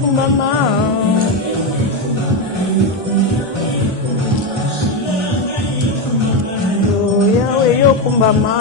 Kumbama. Yo Yahweh yo kumbama.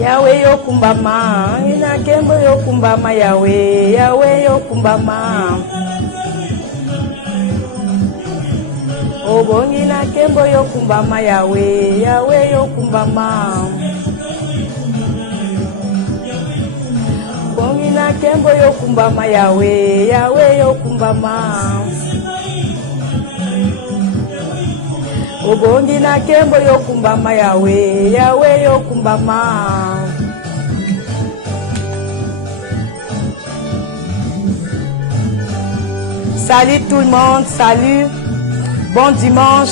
Yahweh yo kumbama, ina kembo yo kumbama Yahweh, Yahweh yo kumbama. Obongi na kembo yo kumbama Yahweh, Yahweh yo kumbama. Obongi na kembo yo kumbama Yahweh, Yahweh yo kumbama. Obongi na kembo yo kumbama Yahweh, Yahweh yo kumbama. Salut tout le monde, salut. Bon dimanche,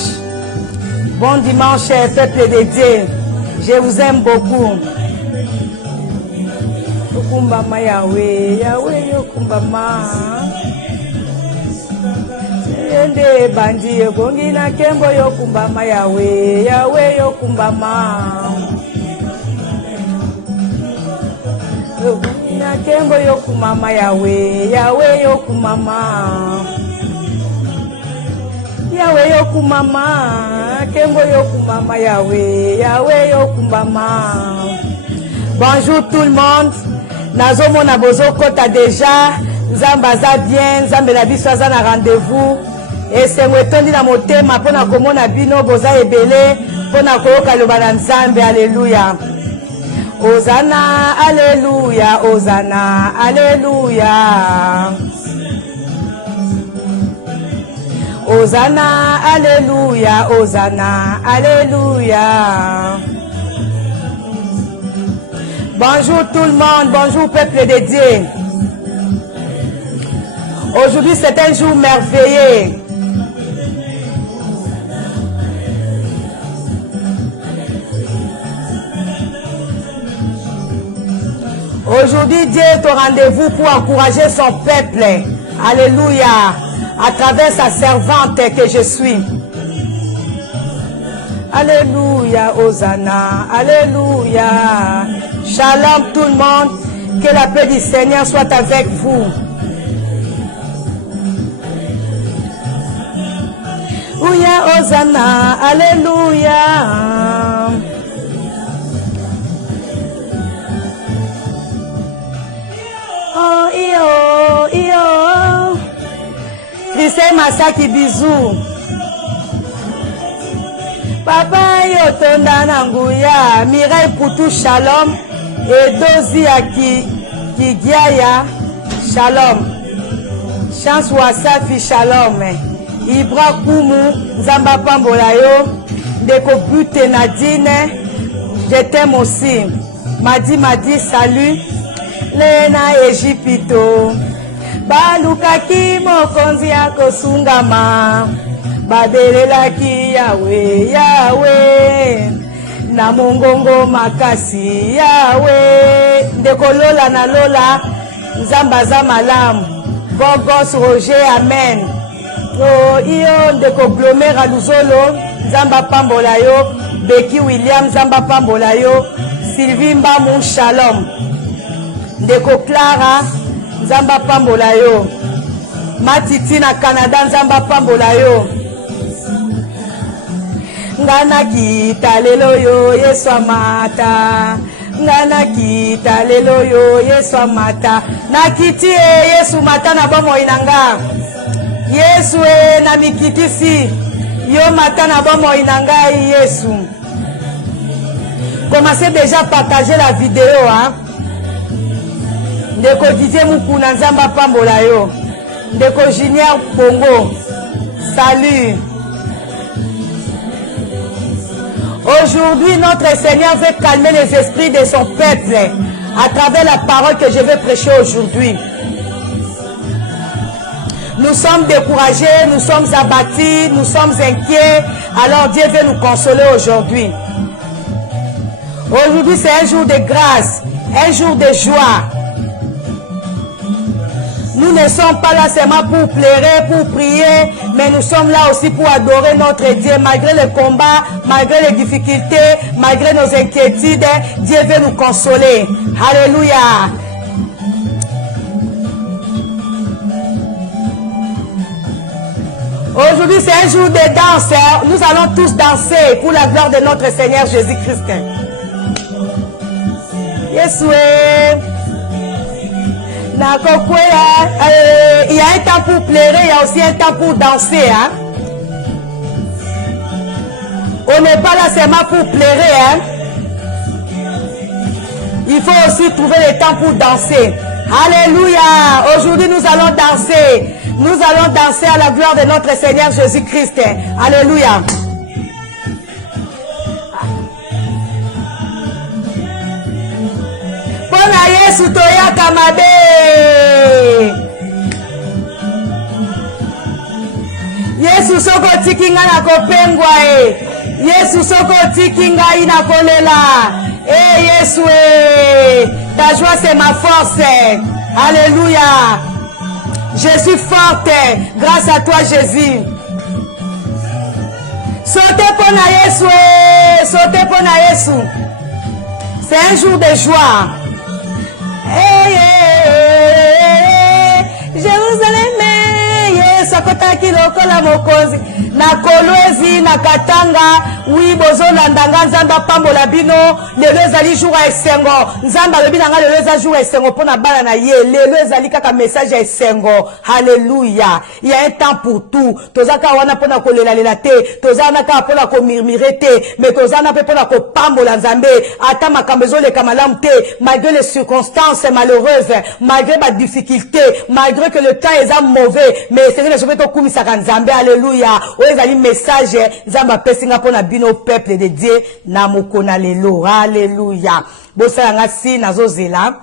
cher peuple de Dieu. Je vous aime beaucoup. Yo kumbama Yahweh, Yahweh yo kumbama. Yende bandi bongi na kembo yo kumbama Yahweh, Yahweh yo kumbama. Bongi na kembo yo kumbama Yahweh, Yahweh yo kumbama. Yahweh yo kumbama, kembo yo kumbama Yahweh, Yahweh yo kumbama. Bonjour tout le monde. Nazomo na bozo kota déjà. Nzamba za bien, nzambe na biso aza na rendez-vous. Esengo etondi na motema mpona komona bino boza ebele mpona koyoka loba na nzambe. Alleluya. Ozana, alleluya, ozana, alleluya. Ozana, alleluya, ozana, alleluya. Bonjour tout le monde, bonjour peuple de Dieu. Aujourd'hui c'est un jour merveilleux. Aujourd'hui Dieu est au rendez-vous pour encourager son peuple. Alléluia. À travers sa servante que je suis. Alléluia, Hosanna, Alléluia. Shalom tout le monde. Que la paix du Seigneur soit avec vous. Ouya, Hosanna, Alléluia. Oh, io, io. Christelle Masaki, bisous. Papa Yotonda Nanguya, Mireille Poutou, shalom. Et Dozi Kigiaya, shalom. Chance Wasafi, shalom. Ibra Koumou, Zamba Pambolayo, Deko Bute Nadine, je t'aime aussi. Madi, salut. Lena Ejipito. Balukaki mokonzi yako sungama. Badelelaki Yahweh, Yahweh. Na mongongo makasi Yahweh. Ndeko Lola na Lola. Nzamba za malamu. Gogos Roger, amen. Oh, iyo ndeko Glomera Luzolo. Nzamba pambola yo. Becky William, Nzamba pambola yo. Sylvie Mbamou, shalom. Ndeko Clara, Nzamba pambola yo. Matiti na Canada, Nzamba pambola yo. Ngana kita lelo yo Yesu amata. Ngana kita lelo yo Yesu amata. Nakiti Yesu mata na bomo inanga. Yesu na mikitisi. Yo mata na bomo inanga Yesu. Commencez déjà à partager la vidéo, hein. Ndeko Didier Mukuna, Nzamba pambola yo. Ndeko Junior Bongo, salut. Aujourd'hui, notre Seigneur veut calmer les esprits de son peuple à travers la parole que je vais prêcher aujourd'hui. Nous sommes découragés, nous sommes abattus, nous sommes inquiets. Alors Dieu veut nous consoler aujourd'hui. Aujourd'hui, c'est un jour de grâce, un jour de joie. Nous ne sommes pas là seulement pour pleurer, pour prier, mais nous sommes là aussi pour adorer notre Dieu. Malgré les combats, malgré les difficultés, malgré nos inquiétudes, Dieu veut nous consoler. Alléluia. Aujourd'hui, c'est un jour de danse. Nous allons tous danser pour la gloire de notre Seigneur Jésus-Christ. Yesoué. Il y a un temps pour pleurer, il y a aussi un temps pour danser. Hein? On n'est pas là seulement pour pleurer. Hein? Il faut aussi trouver le temps pour danser. Alléluia. Aujourd'hui, nous allons danser. Nous allons danser à la gloire de notre Seigneur Jésus-Christ. Alléluia. Pona Yesu toyaka mabe. Yesu soko tikinga na kopengwa e. Yesu soko tikinga ina kolela. Yesu ta joie c'est ma force. Alléluia. Je suis forte grâce à toi Jésus. Sautez pour na Yesu. Sautez pour na Yesu. C'est un jour de joie. Jérusalem, Yesu akotaki lokola mokonzi na kolwezi na katanga wi bozolandanga nzambe apambola bino lelo ezali jour ya esengo nzambe alobi nanga lelo eza jour ya esengo mpona bana na ye lelo ezali kaka message ya esengo. Alléluia. Il y a un temps pour tout. Tozaka wana mpona kolelalela te, tozana kaka mpona komurmure te, mais tozana mpe mpona kopambola nzambe ata makambo ezoleka malamu te, malgré les circonstances malheureuses, malgré ba difficulté, malgré que le temps est mauvais, mais c'est que je vais te kumisaka nzambe. Alléluia. Ezali message nzambe apesinga mpona bino peuple de Dieu na mokona lelo. Alléluia. Bosalanga si nazozela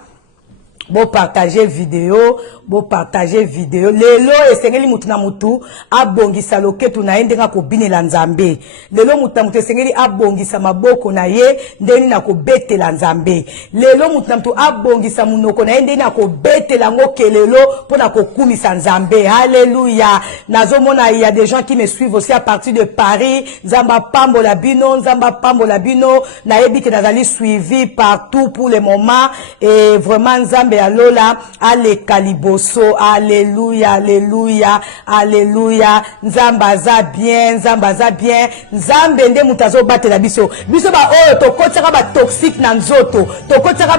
bo partager vidéo, bo partager vidéo. Lelo esengeli mutu na mutu abongisa loketu na ndenga ko binela nzambe. Lelo mutu na mutu esengeli abongisa maboko na ye ndeni na ko betela nzambe. Lelo mutu na mutu abongisa munoko na ye ndeni na ko betela ngo kelelo pona ko kumisa nzambe. Alléluia. Nazomona il y a des gens qui me suivent aussi à partir de Paris. Nzamba pambola bino, nzamba pambola bino. Na yebi ke nazali suivi partout pour le moment et vraiment nzambe alola ale kaliboso. Alléluia, alléluia, alléluia. Nzamba za bien, nzamba za bien. Nzambe nde mutazo batela biso. Biso ba oyo tokotaka ba toxique na nzoto. Tokotaka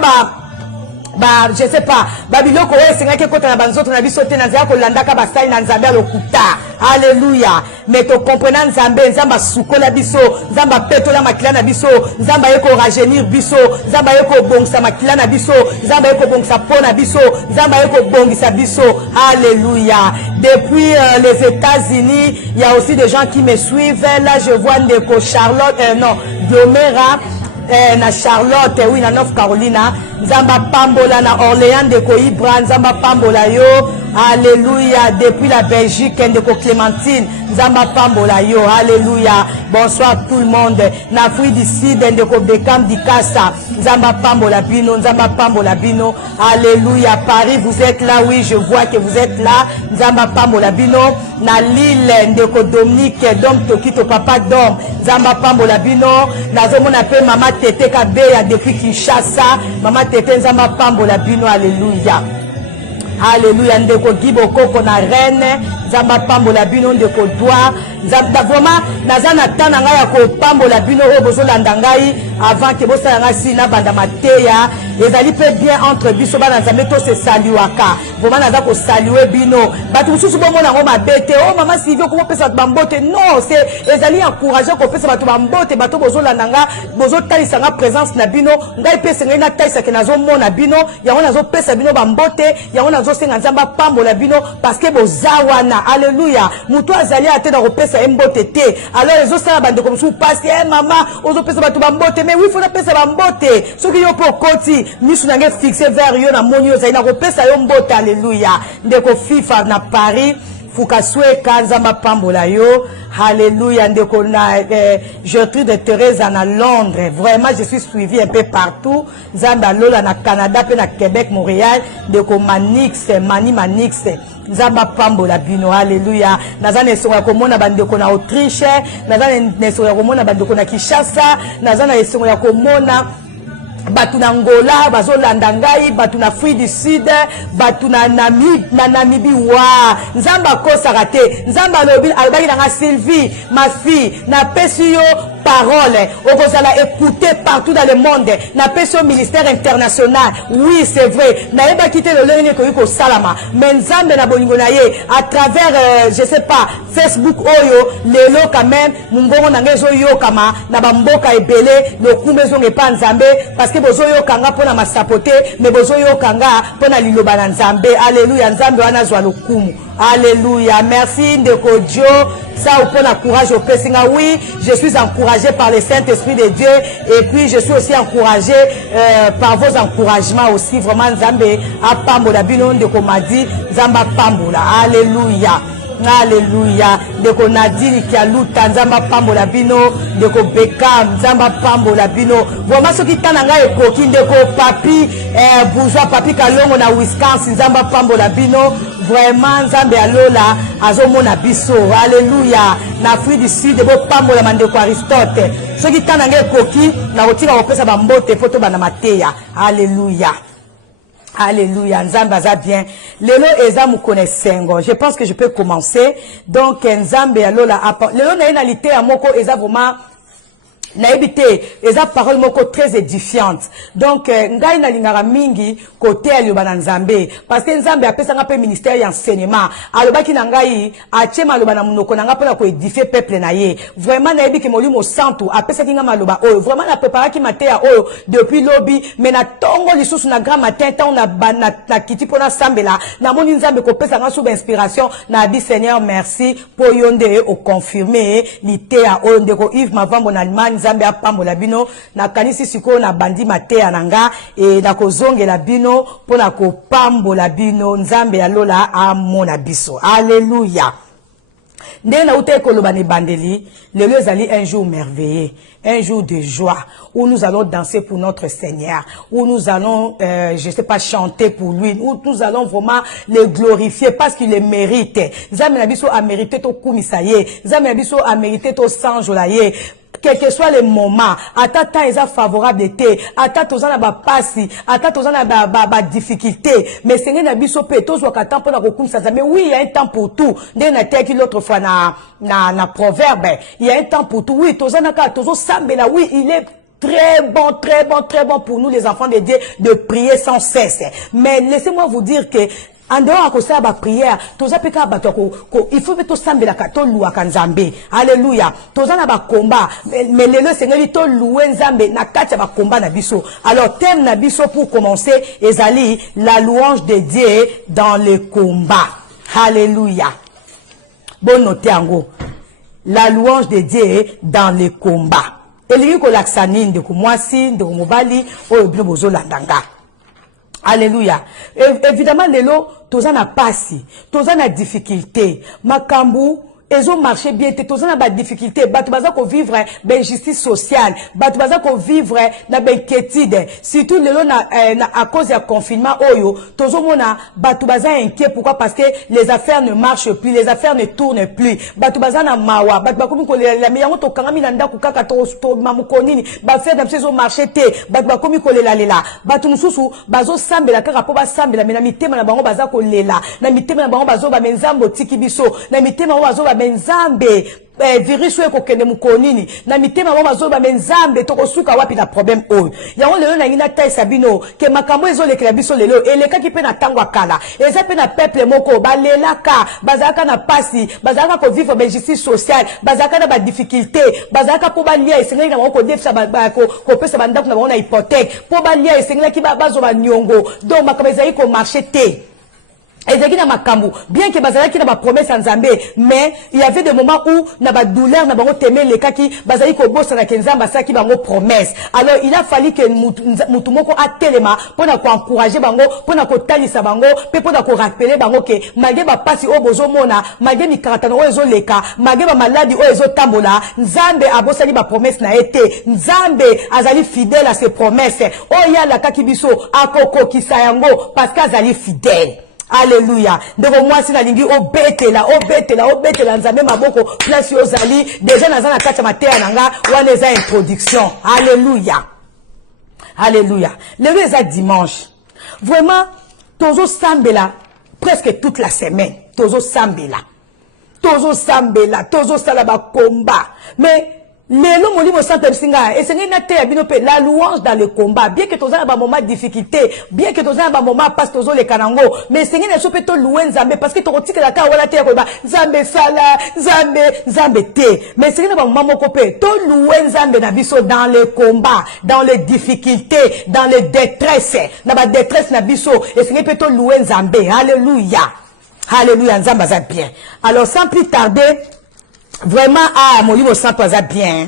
je sais pas, babiloko oyo ke kota na banzoto na biso te na nzela kolandaka basali na nzambe alokuta. Alléluia. Mais to comprena nzambe, nzamba sukola biso, nzamba petola makila na biso, nzamba yeko rajeunir biso, nzamba yeko bongisa makila na biso, nzamba yeko bongisa pona biso, nzamba yeko bongisa biso. Alléluia. Depuis les États-Unis, il y a aussi des gens qui me suivent. Là, je vois Ndeko Charlotte, Domera, na Charlotte, oui, na North Carolina. Nzamba pambola na Orléans Ndeko Ibra, nzamba pambola yo. Alléluia. Depuis la Belgique, Ndeko Clémentine, nzamba pambola yo. Alléluia. Bonsoir tout le monde. N'Afrique du Sud, Ndeko Bekam Dikasa, nzamba pambola bino, nzamba pambola bino. Alléluia. Paris, vous êtes là, oui, je vois que vous êtes là. Nzamba pambola bino. Na Lille, Ndeko Dominique, Dom Tokito, Papa Dom, nzamba pambola bino. Nazomona pe Mama Tete Kabeya depuis Kinshasa. Mama Tete nzamba pambola bino. Alléluia. Alléluia. Ndeko Gibo Koko na Rennes, nzamba pambola bino. Ndeko Doa, nzamba vraiment nazana tana nga ya ko pambola bino o bozolanda ngai avant que bosala nga si na banda mateya ezali pe bien entre biso bana nzambe to se saluaka. Vraiment naza ko saluer bino. Batu mususu bomona ngo mabete o mama Sylvie ko pesa bambote. Non, c'est ezali encourager ko pesa batu bambote, batu bozolanda nga bozotalisa nga présence na bino. Ngai pesa ngai na taisa ke nazomona bino, yango nazo pesa bino bambote, yango nazo senga nzamba pambola bino parce que bozawana. Alléluia. Muto azali ate na ko pesa mbote te. Alors ezosala bande comme sou parce que maman ozo pesa batu bambote, mais oui faut na pesa bambote. Soki yo po koti misu na nge fixé vers yo na moni yo zali na ko pesa yo mbote. Alléluia. Ndeko FIFA na Paris, fukaswe kanzamba pambola yo. Alléluia. Ndeko na Gertrude de Thérèse à Londres. Vraiment, je suis suivi un peu partout. Zamba Lola na Canada, pe na Québec, Montréal. Ndeko Manix, Manix. Zamba pambola bino. Alléluia. Nazane songa komona bandeko na Autriche. Nazane songa komona bandeko na Kinshasa. Nazane songa komona batu na Angola, bazo landangai, batu na Afrique du Sud, batu na Namibie wa. Nzamba kosa rate. Nzamba lobi albaki na Sylvie, ma fille, na pesi yo parole. Okozala écouter partout dans le monde. Na pesi au ministère international. Oui, c'est vrai. Na eba quitter le lene ko salama. Mais nzambe na bolingo na ye à travers je sais pas Facebook oyo lelo quand même mungongo na ngezo yo kama na bamboka ebele le kumbezo ngepa nzambe parce que bozo yo kanga pona masapote mais bozo yo kanga pona liloba na nzambe. Alléluia. Nzambe wana zwa lokumu. Alléluia. Merci ndeko Dio. Ça ou pona courage au pesinga. Oui, je suis encouragé par le Saint-Esprit de Dieu et puis je suis aussi encouragé par vos encouragements aussi. Vraiment nzambe a pambola bino ndeko madi nzamba pambola. Alléluia. Alléluia. Ndeko Nadine Kialuta nzamba pambola bino, ndeko Bekam nzamba pambola bino. Vraiment ceux qui tananga ekoki ndeko papi bourgeois papi Kalongo na Wisconsin nzamba pambola bino. Vraiment nzambe alola azomona biso. Alléluia. Na Afrique du Sud bo pambola mandeko Aristote. Ceux qui tananga ekoki na kotika kopesa bambote photo bana mateya. Alléluia. Alléluia, Nzambe aza bien. Lelo eza mukone sengo. Je pense que je peux commencer. Donc Nzambe alola lelo na inalité ya moko eza vraiment na ebité eza parole moko très édifiante. Donc ngai na lingara mingi côté aloba na Nzambe parce que Nzambe apesa nga pe ministère ya enseignement. Alobaki na ngai achema aloba na munoko na nga pona ko édifier peuple na ye. Vraiment na ebi ke molimo santo apesa kinga maloba oyo. Vraiment na préparer ki matin oyo depuis lobby mais na tongo lisusu na grand matin tant na kiti pona sambela na moni Nzambe ko pesa nga sous inspiration na bi Seigneur merci pour yonde au confirmer l'ité a oyo ndeko Yves Mavambo na Allemagne. Nzambe apambola bino na kanisi siko na bandi mateya nanga e na kozongela bino pona kopambola bino. Nzambe alola amona biso. Alléluia. Ndena ute koloba ne bandeli lelo ezali un jour merveilleux, un jour de joie où nous allons danser pour notre Seigneur, où nous allons je sais pas chanter pour lui, où nous allons vraiment le glorifier parce qu'il le mérite. Nzambe na biso a mérité to kumisa ye, Nzambe na biso a mérité to sanjola ye. Quel que soit le moment, à ta temps est favorable d'été, à ta temps na ba passi, à ta temps na ba difficulté, mais Seigneur na biso pe to zo ka temps pour na kokumisa mais oui, il y a un temps pour tout. Ndé na teki l'autre fois na proverbe, il y a un temps pour tout. Oui, to na ka to zo sambela, oui, il est très bon pour nous les enfants de Dieu de prier sans cesse. Mais laissez-moi vous dire que en dehors à cause de la prière, il faut que tu sambela kato lua kanzambe. Alléluia. Toza na ba combat, mais le Seigneur dit to louer nzambe na katia ba combat na biso. Alors thème na biso pour commencer, ezali la louange de Dieu dans le combat. Alléluia. Bon noté ango. La louange de Dieu dans le combat. Elingi ko laksanine de ko mwasi, de ko mobali, oyo bino bozo landanga. Alléluia. Évidemment, lelo, toza na pasi, toza na difficulté. Makambu, ils ont marché bien, toza na ba difficulté. Batu baza ko vivre ben justice sociale. Batu baza ko vivre na ben inquiétude. Surtout lelo à cause du confinement oyo, tozo mona batu baza inquiet. Pourquoi? Parce que les affaires ne marchent plus, les affaires ne tournent plus. Batu baza na mawa, batu bakomi ko la meyango to kangami na ndako kaka to mamukonini. Ba faire na sezo marché te. Batu bakomi ko lela. Batu mususu bazo sambela kaka po ba sambela mais na mitema na bango baza ko lela. Na mitema na bango bazo ba menzambo tiki biso. Na mitema na bazo ba menzambe virus eko kende mukonini na mitema mama zoba menzambe toko suka wapi na problème oyo yango lelo na ngina taisa bino ke makambo ezo lekela biso lelo eleka ki pe na tangwa kala eza pe na peuple moko balelaka bazaka na pasi bazaka ko vivre ben justice sociale bazaka na ba difficulté bazaka po balia esengeli na ko defisa ko pesa bandako na bona hypothèque po balia esengeli ki bazo ba nyongo donc makambo ezali ko marcher te. ezaki na makambo bien que bazalaki na ba promesse en Nzambe, mais il y avait des moments où na ba douleur na bango temé lekaki bazali ko bossa na Nzambe saki bango promesse. Alors il a fallu que mutu moko atelema pona ko encourager bango, pona ko talisa bango, pe pona ko rappeler bango que malgré ba pasi o bozo mona, malgré mikaratano o ezo leka, malgré ba maladie o ezo tambola, Nzambe abosali ba promesse na été. Nzambe azali fidèle à ses promesses. O ya la kaki biso akoko kisayango parce qu'azali fidèle. Alléluia. Ndeko mwasi na lingi obetela Nzambe maboko place ozali déjà naza na kati ya mateya nanga wana eza introduction. Alléluia. Alléluia. Le eza dimanche. Vraiment tozo sambela presque toute la semaine. Tozo sambela, tozo sala ba combat. Mais lelo molimo santé singa et c'est na te abino pe la louange dans le combat, bien que toza ba moment difficulté, bien que toza ba moment passe tozo le kanango, mais c'est na so pe to louer Nzambe parce que to rotika la ka wala te ko ba Nzambe sala Nzambe te, mais c'est na ba moment moko pe to louer Nzambe na biso dans le combat, dans les difficultés, dans les détresses, na ba détresse na biso et c'est pe to louer Nzambe. Alléluia. Alléluia, Nzambe za bien. Alors sans plus tarder, vraiment, mon livre sans toi bien.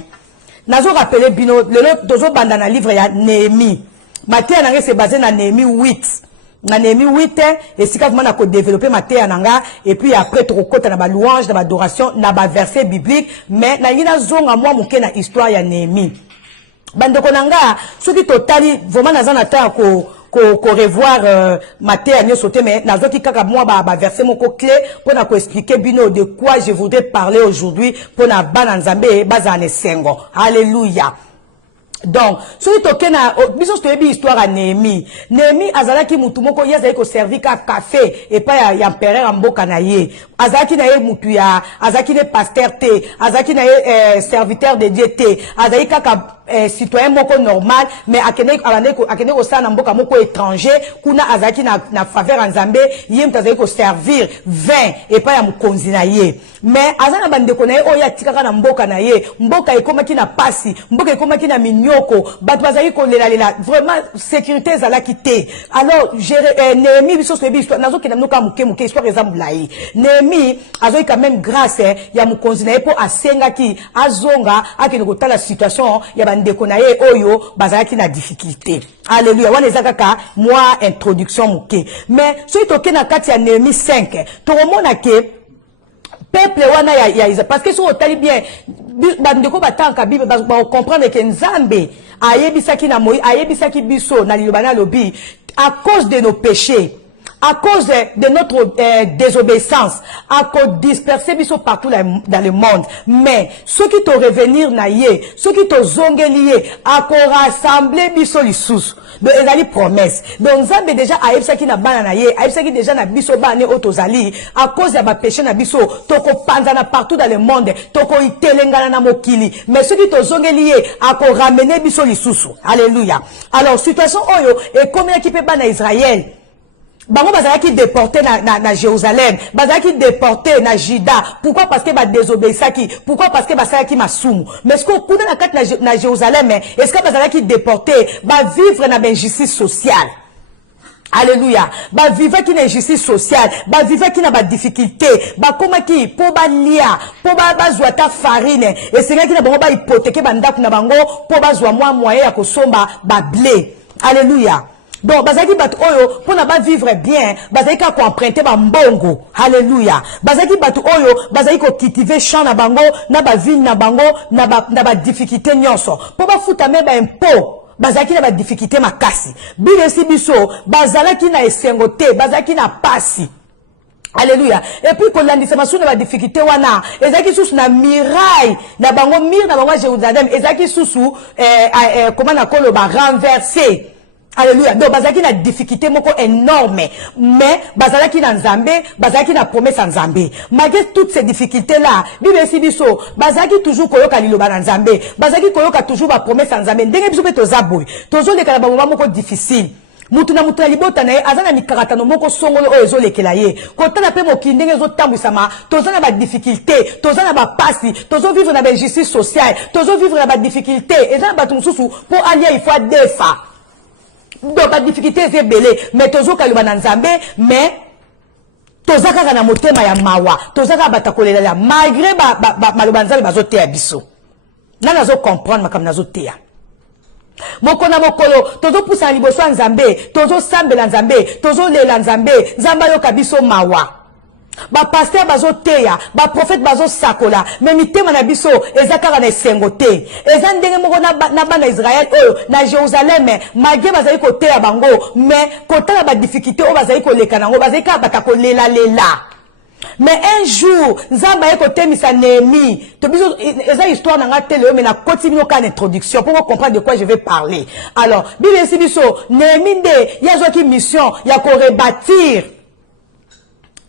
Nazo rappelé bino, le dozo bandana livre ya Néhémie. Matéa nanga c'est basé na Néhémie 8. Na Néhémie 8, et si quand on a développé Matéa nanga, et puis après, tu recôtes na ba louange, na ba adoration, na ba verset biblique, mais na yina zonga moi mouké na histoire ya Néhémie. Bandoko nanga, ceux qui totali, vraiment na zana ta ko revoir Matéa nyo sauté, mais na zoki kaka moi ba verset moko clé, pour na ko expliquer bino de quoi je voudrais parler aujourd'hui, pour na ban Nzambe, bazane sengo. Alléluia. Donc, ce qui toke na biso stoyebi histoire à Néhémie. Néhémie azalaki mutu moko yazali ko servi ka café et pas ya empereur mboka na ye. Azalaki na ye mutu ya, azalaki ne pasteur te, azalaki na ye serviteur de Dieu te, azalaki kaka citoyen moko normal, mais akende ko sa na mboka moko étranger, kuna azalaki na faveur Nzambe, ye mtazali ko servir vin et pas ya mukonzi na ye. Mais azana bandeko na ye oya tikaka na mboka na ye, mboka ekomaki na pasi, mboka ekomaki na minyoko, bato bazali ko lela vraiment sécurité ezalaki te. Alors Néhémie biso soyebi histoire nazo kina noka muke histoire eza mulayi. Néhémie azoyi quand même grâce ya mukonzi na ye po asengaki azonga akende kotala situation ya bandeko na ye oyo bazalaki na difficulté. Alléluia. Wana eza kaka moi introduction muke. Mais soki toke na kati ya Néhémie 5, tokomona ke peuple wana ya parce que si on tali bien bandeko batanka bible ba comprendre que Nzambe ayebisaki na Moïse ayebisaki biso na liloba na lobi à cause de nos péchés, à cause de notre désobéissance, à cause disperser biso partout dans le monde. Mais ceux qui te revenir na ye, ceux qui te zongeli à rassembler biso lisusu. Donc ezali promesse. Donc Nzambe déjà ayebisaki na bana na ye, ayebisaki déjà na biso bana otozali à cause ya ba péché na biso, toko panzana partout dans le monde, toko itelengana na mokili. Mais ceux qui te zongeli à ramener biso lisusu. Alléluia. Alors situation oyo et comme qui peut bana Israël bango bazalaki déporté na Jérusalem, bazalaki déporté na Juda. Pourquoi? Parce que ba désobéissaki. Pourquoi? Parce que basalaki masumu. Mais est-ce que kuna na kati na Jérusalem, est-ce que bazalaki déporté ba vivre na injustice sociale? Alléluia. Ba vivre qui na injustice sociale, ba vivre qui na ba difficulté, ba koma ki po ba lia, po ba zwa ta farine, et c'est qui na bango ba hypothéquer ba ndaku na bango po ba zwa moyen ya kosomba ba blé. Alléluia. Donc, bazaki bat oyo, pour na vivre bien, bazaki ka ko emprunter ba mbongo. Alléluia. Bazaki bat oyo, bazaki ko cultiver champ na bango, na ba ville na bango, na ba difficulté nyonso. Pour ba futa me ba impôt, bazaki na ba difficulté makasi. Bile si biso, bazalaki na esengote, bazaki na pasi. Alléluia. Et puis qu'on landise ma sous na difficulté wana, ezaki sous na miraille, na bango mir na bango Jérusalem, ezaki sous comment na kolo ba renverser. Alléluia. Donc, bazaki na difficulté moko énorme. Mais, bazalaki na Nzambe, bazalaki na promesse en Nzambe. Malgré toutes ces difficultés-là, Bible si biso, bazaki toujours koyoka liloba na Nzambe. Bazaki koyoka toujours ba promesse en Nzambe. Ndenge biso pe tozaboy. Tozo leka ba moment moko difficile. Mutu na libota na ye, azana mikaratano moko songolo oyo ezolekela ye. Kotana pe mokili ndenge ezotambwisama, toza na ba difficulté, toza na ba pasi, tozo vivre na ba injustice sociale, tozo vivre na ba difficulté. Ezana batu mususu, po alia il faut defa. Donc, la difficulté, c'est belé. Mais toujours, quand il y a Nzambe, mais, tozaka na motema ya mawa tozaka batakolela malgré maloba nzambe bazoteya biso nana zo comprendre makambo nazoteya mokona mokolo tozo pusa liboso ya nzambe tozo sambela nzambe tozo lela nzambe nzambe ayoka biso mawa ba pasteur bazoteya ba prophète bazosakola mais mitema na biso ezakaka na esengo te eza ndenge moko na bana Israël oyo na Jérusalem malgré bazali koteya bango mais kotala ba difficulté oyo bazali koleka nango bazali kaka batakolela lela. Mais un jour, Nzamba ekotemisa Néhémie. Tobiso eza histoire nanga télé mais na continue ka introduction pour comprendre de quoi je vais parler. Alors, Bible sibiso Néhémie nde yazwaki mission ya ko rebâtir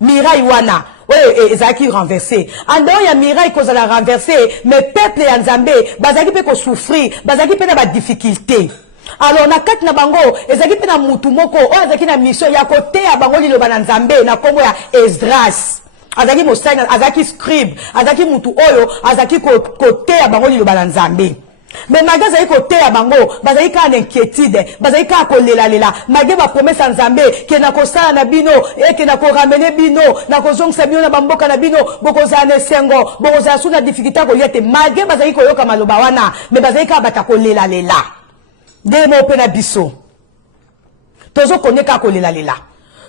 miraille wana. Oui, ezaki renversé. En dehors ya miraille ko za renversé, mais peuple ya Nzambe bazaki pe ko souffrir, bazaki pe na ba difficulté. Alors na kati na bango ezaki pe na mutu moko o ezaki na mission ya kote ya bango liloba na Nzambe na kombo ya Esdras. Azaki mosali azaki scribe azaki mutu oyo azaki kote ya bango liloba na Nzambe. Mais malgré azaki kote ya bango bazaki ka na inquiétude bazaki ka kolela lela malgré ba promesse Nzambe ke na kosala na bino et ke na ko ramener bino na kozongisa bino na bamboka na bino bokozala na sengo bokozala sous na difficulté ko yete malgré bazaki koyoka maloba wana mais bazaki ka bata kolela lela. Demo pena biso tozo koneka kolela lela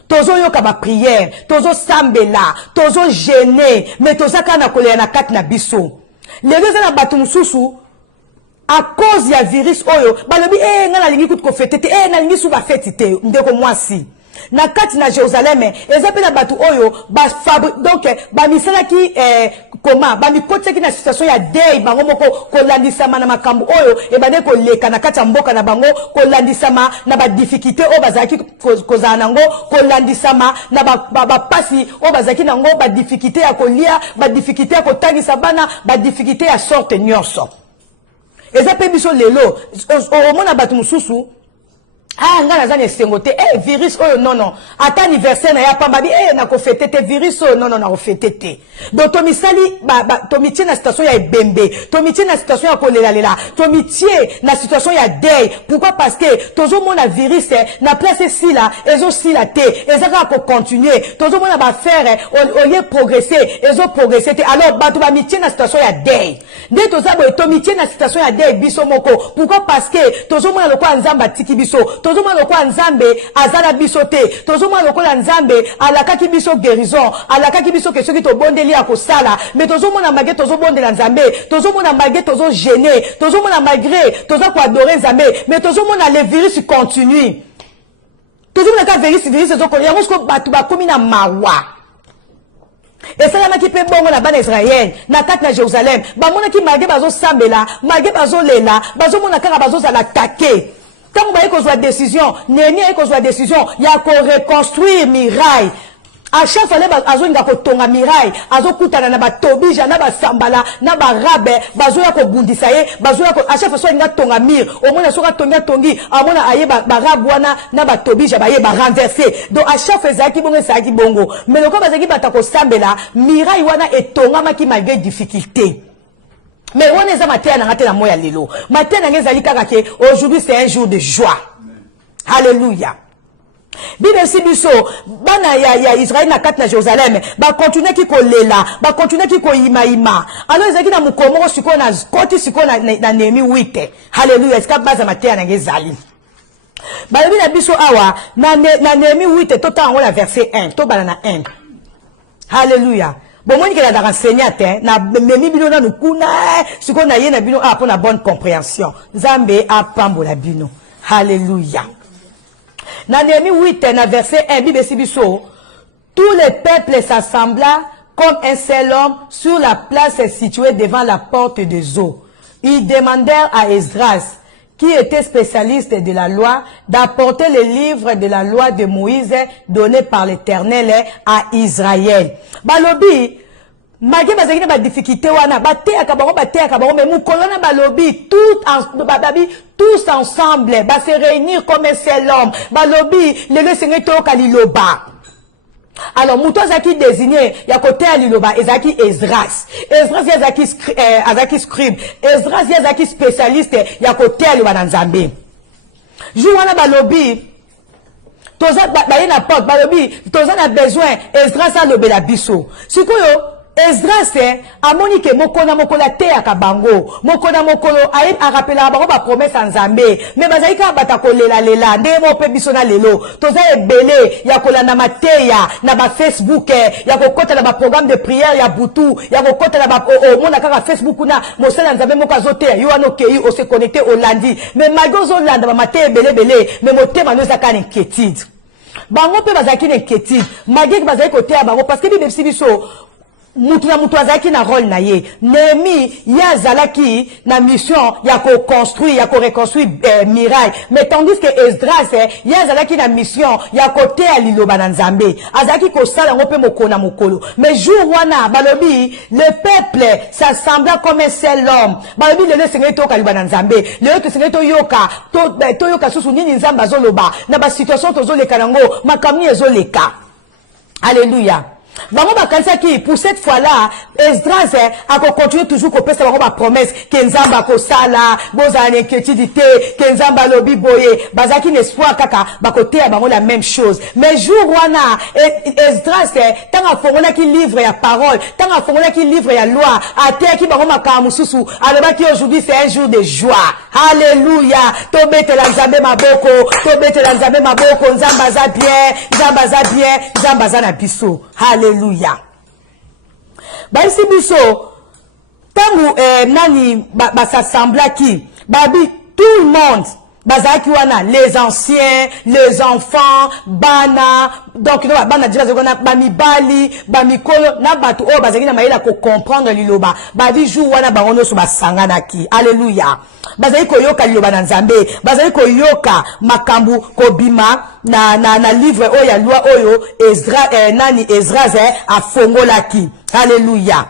tozo yoka ba prière tozo sambela tozo gêner mais toza kana kolela na kati na biso lelo na batu mususu à cause ya virus oyo balobi nga nalingi kutu ko fete te nalingi su ba fete te ndeko mwasi na kati na Jérusalem eza pe na batu oyo ba donc ba misala ki comment ba mikoteki na situation ya deuil bango moko kolandisama na makambo oyo e bane ko leka na kati ya mboka na bango kolandisama na ba difficulté o bazaki kozana nango kolandisama na ba pasi o bazaki nango ba difficulté ya kolia ba difficulté ya kotangisa bana ba difficulté ya sorte nyonso eza pe biso lelo o mona batu mususu nga nazana esengo te virus oyo non ata anniversaire na ya pamba bi na ko fêter te virus oyo non na ko fêter te donc to misali to mitie na situation ya ebembe to mitie na situation ya kolela lela to mitie na situation ya deuil pourquoi parce que tozo mona virus na place sila ezo sila te ezaka ko continuer tozo mona ba faire au lieu progresser ezo progresser te alors bato ba mitie na situation ya deuil nde toza bo to mitie na situation ya deuil biso moko pourquoi parce que tozo mona lokwa nzamba tiki biso tozoma lokola Nzambe azala biso te tozoma lokola Nzambe alakaki biso guérison alakaki biso ke soki to bondeli ya kosala mais tozomona malgré tozobondela Nzambe tozomona malgré tozo gêner tozomona malgré tozo ko adorer Nzambe mais tozomona le virus continue tozomona ka virus ezokoli yango sko batu bakomi na mawa esalamaki mpe bongo na bana Israël na kati na Jérusalem bamonaki malgré bazosambela malgré bazolela bazomona kaka bazozala attaqué. Quand vous avez une décision, Néhémie a une décision, il y a qu'on reconstruire miraille. À chaque fois, azo nga ko tonga miraille, azo kutana na ba tobija na ba sambala na ba rabe, bazo ya ko bundisa ye, bazo ya ko à chaque fois nga tonga mir, au moins soka tongi, amona aye ba rabwana na ba tobija ba ye ba renverser. Donc à chaque fois zaki bongo zaki bongo. Mais le ko bazaki bata ko sambela, miraille wana etonga maki malgré difficulté. Mais on est à matin na ngate na moya lelo. Matin na ngezali kaka ke aujourd'hui c'est un jour de joie. Alléluia. Bible sibiso bana ya Israël na kati na Jérusalem ba continuer ki ko lela, ba continuer ki ko ima. Alors ezaki na mukomo siko na koti siko na Néhémie 8. Alléluia. Est-ce que baza matin na ngezali. Ba na biso awa na Néhémie 8 to ta la verset 1, to bana na 1. Alléluia. Bon, moi, je vais renseigner, na memi bino na nukuna, ce qu'on a yé na bino, pour la bonne compréhension. Zambé a pambola bino. Alléluia. Na Néhémie 8, na verset 1, Bible sibiso, tous les peuples s'assembla comme un seul homme sur la place située devant la porte des eaux. Ils demandèrent à Esdras, qui était spécialiste de la loi, d'apporter le livre de la loi de Moïse donné par l'Éternel à Israël. Balobi, malgré bazaki na difficulté wana, bate akabango, mais mukolona balobi, tous ensemble, ba se réunir comme un seul homme. Balobi, le Seigneur toka liloba. Alors, Mouto Zaki désigné, il y a côté à Liloba, Ezaki Esdras. Esdras Yazaki scribe. Esdras Yazaki spécialiste, il y a côté à Liloba dans Zambé. Jouana Balobi, toza ba na porte balobi toza na besoin Esdras a lobela biso sikoyo Esdras amoni ke mokona mokola te akabango mokona mokolo aye arapela bango ba promesse en Nzambe mais bazaika bata kolela lela nde mo pe biso na lelo toza ebele ya kolanda mateya na ba Facebook ya kokota na ba programme de prière ya butu ya kokota na ba mona kaka Facebook na mosala Nzambe moko azoteya yo ano kei o se connecter au lundi mais malgré zo landa ba mateya ebele mais motema no zaka inquiétude bango pe bazaki inquiétude malgré que bazaki koteya bango parce que bible biso mutu azalaki na rôle na ye Néhémie ya zalaki na mission ya ko construire ya ko reconstruire miraille mais tandis que Esdras ya zalaki na mission ya côté ya liloba na Nzambe azalaki ko sala ngope mokona mokolo mais jour wana balobi le peuple s'assembla comme un seul homme balobi le sengeli to kaliba na Nzambe le to sengeli to yoka to yoka susu nini Nzambe azoloba na ba situation to zoleka nango makamni ezoleka. Alléluia. Bango bakanisa ki pour cette fois-là Esdras a continué toujours ko pesa bango ba promesse que Nzamba ko sala boza na inquiétude que Nzamba lobi boye bazaki l'espoir kaka bakote ya bango la même chose mais jour wana Esdras tanga fongola ki livre ya parole tanga fongola ki livre ya loi atea ki bango makamu susu alobaki aujourd'hui c'est un jour de joie. Alléluia. To betela Nzambe maboko Nzamba za bien Nzamba za na biso. Alléluia. Baisi biso tangu nani s'assembla ki babi tout le monde bazaki wana les anciens les enfants bana donc no bana dira zona bamibali bamikolo na batu o bazaki na mayela ko comprendre liloba babi jour wana bangono so basangana ki. Alléluia. Bazali ko yoka liloba na Nzambe bazali ko yoka makambu ko bima na livre oya loi oyo Esdras afongola ki. Alléluia.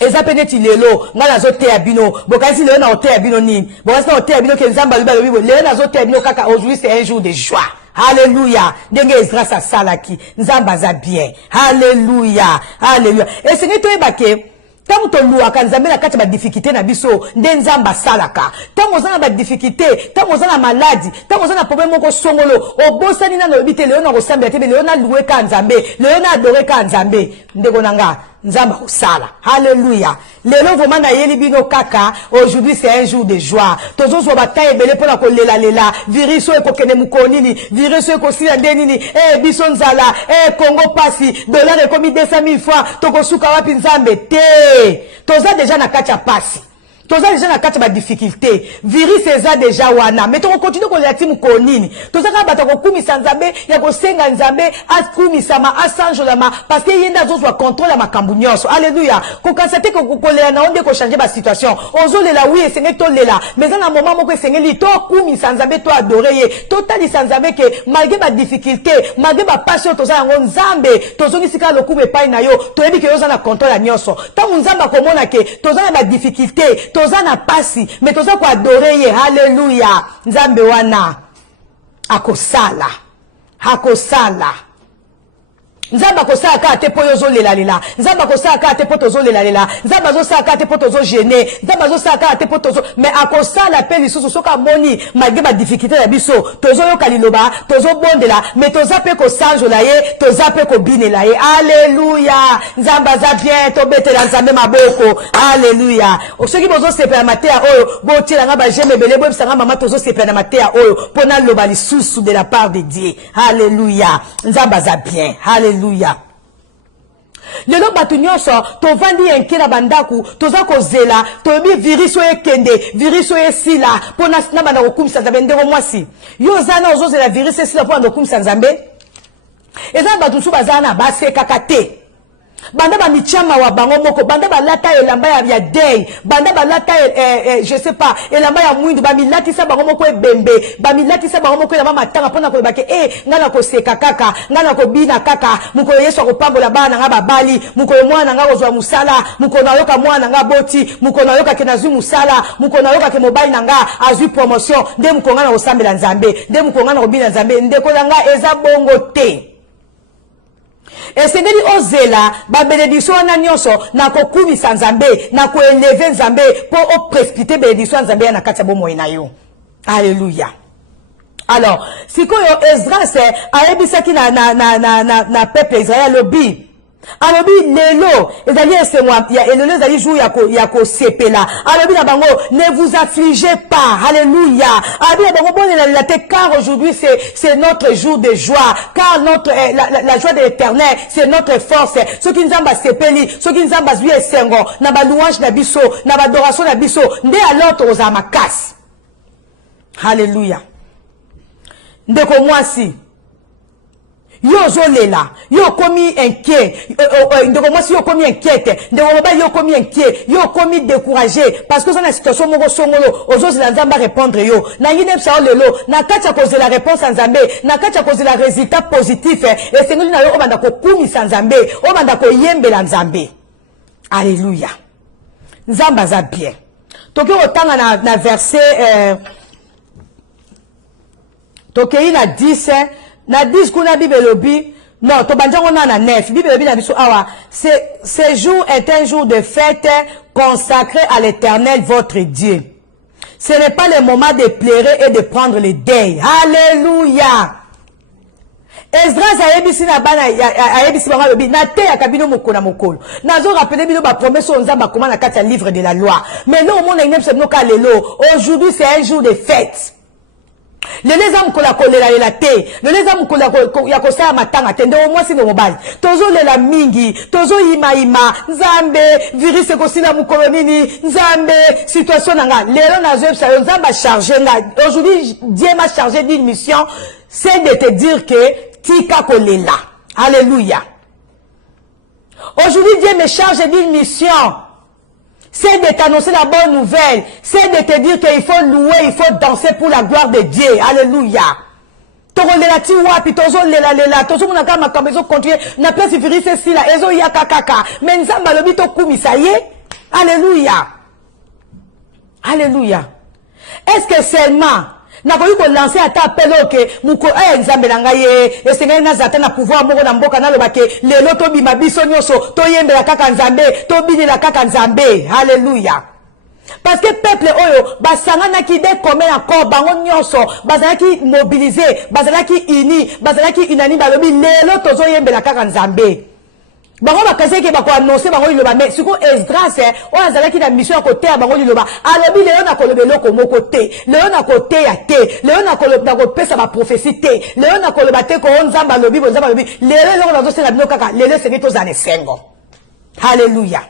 Eza peneti lelo ngana zote ya bino bokaisi lelo na hote ya bino nini bokaisi na hote ya bino ke Nzamba lelo na zote ya bino kaka aujourd'hui c'est un jour de joie. Alléluia. Ndenge Esdras asalaki Nzamba za bien. Alléluia. Alléluia. Et c'est to ebake tango toluaka Nzambe na kati ba difficulté na biso nde Nzamba salaka tango ozana ba difficulté tango ozana maladi tango ozana problème moko songolo obosani na lobi te leo na kosambela te leo na louer ka Nzambe leo na adorer ka Nzambe ndeko nanga Nzamba kosala. Alléluia. Lelo vraiment na yeli bino kaka aujourd'hui c'est un jour de joie tozo so bataille belé pour la kolela virus e kokene mukonini virus e kosila ndenini biso nzala Congo pasi dollar e komi 200 000 francs tokosuka wapi Nzambe te toza déjà na kati ya pasi toza déjà na kati ba difficulté virus eza déjà wana mais to continue ko lati mukonini toza ka bata ko kumisa Nzambe ya ko senga Nzambe akumisa ma asanjolama parce que yenda zo so contrôle la makambu nyonso. Alléluia. Ko kansate ko kolela na onde ko changer ba situation ozolela oui esenge to lela mais na moment moko esengeli to kumisa Nzambe to adorer ye to tali Nzambe ke malgré ba difficulté malgré ba passion toza yango Nzambe tozoni sika lokume pai na yo to yebi ke yo za na contrôle la nyonso tangu Nzamba ko mona ke toza na ba difficulté toza na pasi mais toza ko adorer ye. Alléluia. Nzambe wana akosala Nzamba kosala ka te po yozo lela Nzamba kosala ka te po tozo lela Nzamba zo sala ka te po tozo gêner Nzamba zo sala ka te po tozo mais akosala pe lisusu soka moni malgré ba difficulté ya biso tozo yoka liloba tozo bondela mais toza pe ko sanjola ye toza pe ko binela ye. Alléluia. Nzamba za bien to betela Nzambe maboko. Alléluia. Osoki bozo sepela matea oyo botila nga ba jeme belé bo bisanga mama tozo sepela matea oyo pona loba lisusu de la part de Dieu. Alléluia. Nzamba za bien. Alléluia. Lelo batu nyonso tovandi enke na bandaku toza kozela tobi virus oye kende virus oye sila pona na banda kokumisa Nzambe ndeko mwasi yo zana ozozela virus sila pona kokumisa Nzambe eza batu nsu bazana baseka kate banda ba michama wa bango moko banda ba lata elamba ya day banda ba lata je sais pas elamba ya mwindu ba milati sa bango moko ebembe ba milati sa bango moko elamba matanga pona ko bake ngana ko seka kaka ngana ko bina kaka muko Yesu ko pambola bana nga babali muko mwana nga kozwa musala muko na yoka mwana nga boti muko na yoka kenazu musala muko na yoka ke mobile nanga azui promotion nde muko ngana kosambela Nzambe nde muko ngana ko bina Nzambe ndeko nanga eza bongo te. Esengeli ozela ba bénédiction na nyonso na kokumisa Nzambe na ko élever Nzambe po o précipiter bénédiction Nzambe na kati ya bomoi na yo. Alléluia. Alors, si Esdras a ebisaki na peuple Israël lobby. Alobi lelo ezali esemwa ya elelo ezali jour yako sepela. Alobi na bango ne vous affligez pas. Alléluia. Alobi na bango bonne la te car aujourd'hui c'est notre jour de joie. Car notre la joie de l'Éternel c'est notre force. Ceux qui nzamba sepeli, ceux qui nzamba zui esengo, na ba louange na biso, na ba adoration na biso, nde alors to za makasi. Alléluia. Ndeko mwasi yo zolela yo komi inquiet ndeko mwasi yo komi inquiète ndeko mobali yo komi inquiet yo komi découragé parce que ça na situation moko songolo ozozela nzamba répondre yo na ngine psa lelo na kati ya kozela réponse nzambe na kati ya kozela résultat positif esengeli na yo obanda kokumisa nzambe obanda koyembela nzambe. Alléluia. Nzamba za bien toki otanga na verset tokei na 10 na 10 kuna Bible lobi non to banjango na 9 Bible lobi na biso awa ce jour est un jour de fête consacré à l'Éternel votre Dieu. Ce n'est pas le moment de pleurer et de prendre le deuil. Alléluia. Esdras a yebisi na bana a yebisi bango lobi na te ya kabino mokolo mokolo nazo rappeler bino ba promesse onzamba comment na kati ya livre de la loi mais non mon ngem se noka lelo aujourd'hui c'est un jour de fête. Le lezam kola kolela lela te le lezam kola ya kosala matanga te ndo mwasi ndo mobali tozo lela mingi tozo ima nzambe virus ekosila mukolo nini nzambe situation nanga lelo nazo epsa nzamba chargé nga aujourd'hui Dieu m'a chargé d'une mission c'est de te dire que tika kolela. Alléluia. Aujourd'hui Dieu me charge d'une mission. C'est de t'annoncer la bonne nouvelle. C'est de te dire qu'il faut louer, il faut danser pour la gloire de Dieu. Alléluia. Toro lela ti wapi tozo lela tozo muna kama makambezo continuer na place virus si la ezo ya kaka mais nzamba lobi to kumisa ye. Alléluia. Alléluia. Est-ce que seulement na koyi ko lancer ata appel que muko nzambe na ngaye esenga na zata na pouvoir moko na mboka na lobake lelo to bima biso nyoso to yembela kaka nzambe to binela kaka nzambe. Alléluia. Parce que peuple oyo basangana ki de comme encore bango nyoso bazalaki mobilisé bazalaki uni bazalaki unanime balobi lelo tozo yembela kaka nzambe. Bango bakase ke bako annoncer bango liloba mais siko Esdras o azalaki na mission ya koteya bango liloba alobi lelo na kolobe loko moko te lelo na koteya te lelo na koloba kopesa ba prophétie te lelo na koloba te ko nzamba lobi bonzamba lobi lelo lelo nazo senga bino kaka lelo c'est to zane sengo. Alléluia.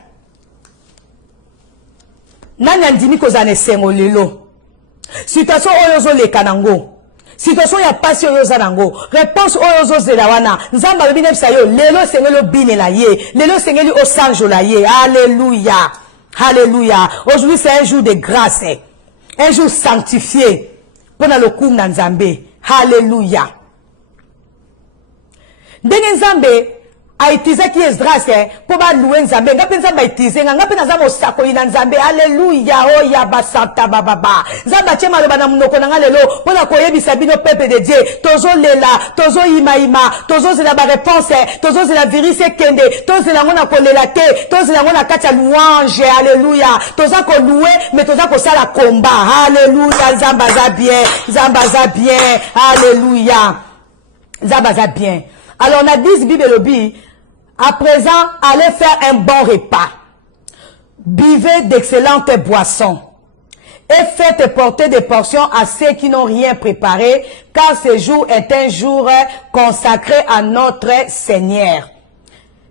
Nani andimi ko zane sengo lelo situation oyo zo leka nango situation ya pasi oyo zanango réponse oyo zo zela wana nzamba lobi nebisa yo lelo sengelo binela ye lelo sengeli osanjo la ye. Alléluia. Alléluia. Aujourd'hui c'est un jour de grâce, un jour sanctifié pour le kum na nzambe. Alléluia. Ndenge nzambe aitize ki Esdras pour ba louer nzambe ngape nzambe aitize ngape na nzambe osako ina nzambe. Alléluia. Oh ya basanta baba nzambe chema loba na munoko na lelo pona koyebisa bino peuple de Dieu tozo lela tozo ima tozo zela ba réponse tozo zela virus kende tozo zela ngona kolela te tozo zela ngona kati ya louange. Alléluia. Toza ko louer mais toza ko sala combat. Alléluia. Nzamba za bien. Alléluia. Nzamba za bien. Alors on a dit Bible lobi à présent, allez faire un bon repas. Buvez d'excellentes boissons. Et faites porter des portions à ceux qui n'ont rien préparé, car ce jour est un jour consacré à notre Seigneur.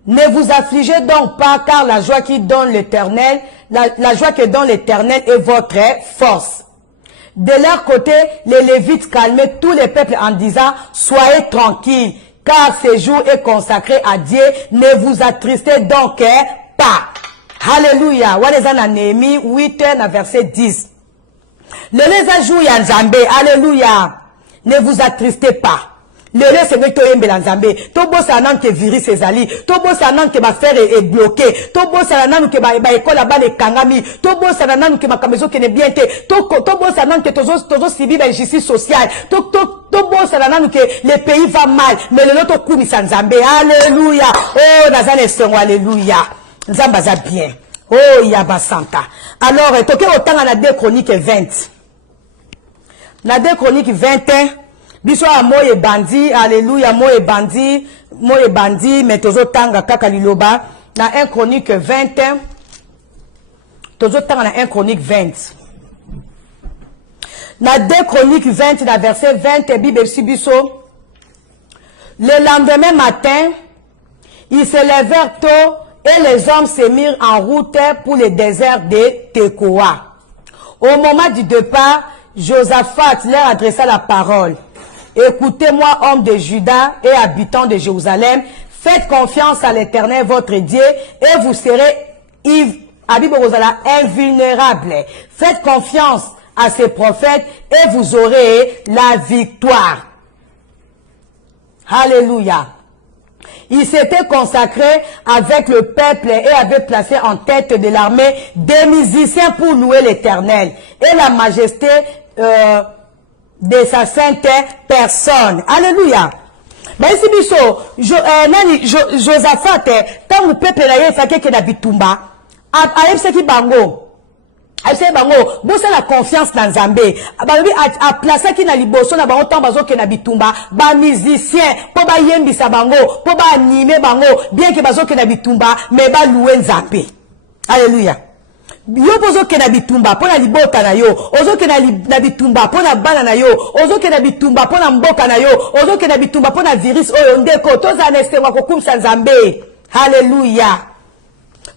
Ne vous affligez donc pas, car la joie qui donne l'Éternel, la joie que donne l'Éternel est votre force. De leur côté, les Lévites calmaient tous les peuples en disant, soyez tranquilles, car ce jour est consacré à Dieu, ne vous attristez donc pas. Alléluia. Wanezana Néhémie 8 verset 10. Le les jour ya nzambe. Alléluia. Ne vous attristez pas. Le les c'est que to yembela nzambe. To bossa nan ke virus ezali. To bossa nan ke ba faire est bloqué. To bossa nan ke ba école ba le kangami. To bossa nan ke makamezo ke ne bien te. To bossa nan ke tozo sibi ba injustice sociale. To bossa nan ke le pays va mal. Mais le loto kumisa nzambe. Alléluia. Oh nazane sengo. Alléluia. Nzamba za bien. Oh yaba santa. Alors toke otanga na 2 Chroniques 20. Na 2 Chroniques 20. Biso a moye bandi, alléluia, moye bandi, mais tozo tanga kaka liloba, na 1 Chronique 20, tozo tanga na 1 Chronique 20. Na 2 Chroniques 20, na verset 20, Bible biso. Le lendemain matin, ils se levèrent tôt et les hommes se mirent en route pour le désert de Tekoa. Au moment du départ, Josaphat leur adressa la parole. Écoutez-moi, hommes de Juda et habitants de Jérusalem, faites confiance à l'Éternel, votre Dieu, et vous serez invulnérables. Faites confiance à ses prophètes et vous aurez la victoire. Alléluia. Il s'était consacré avec le peuple et avait placé en tête de l'armée des musiciens pour louer l'Éternel et la majesté de sa sainte personne. Alléluia. Ben ici biso Josaphat tant le peuple là il fait que na bitumba a ce qui bango a bango bosa la confiance dans Nzambe balobi a placer qui na liboso na bango tant bazo ke na bitumba ba musicien po ba yembisa bango po ba animer bango bien que bazo ke na bitumba mais ba louer Nzambe. Alléluia. Yo bozo ke na bitumba pona libota na yo ozo ke na bitumba pona bana na yo ozo ke na bitumba pona mboka na yo ozo ke na bitumba pona virus oyo ndeko toza nestenga kokumisa Nzambe. Alléluia.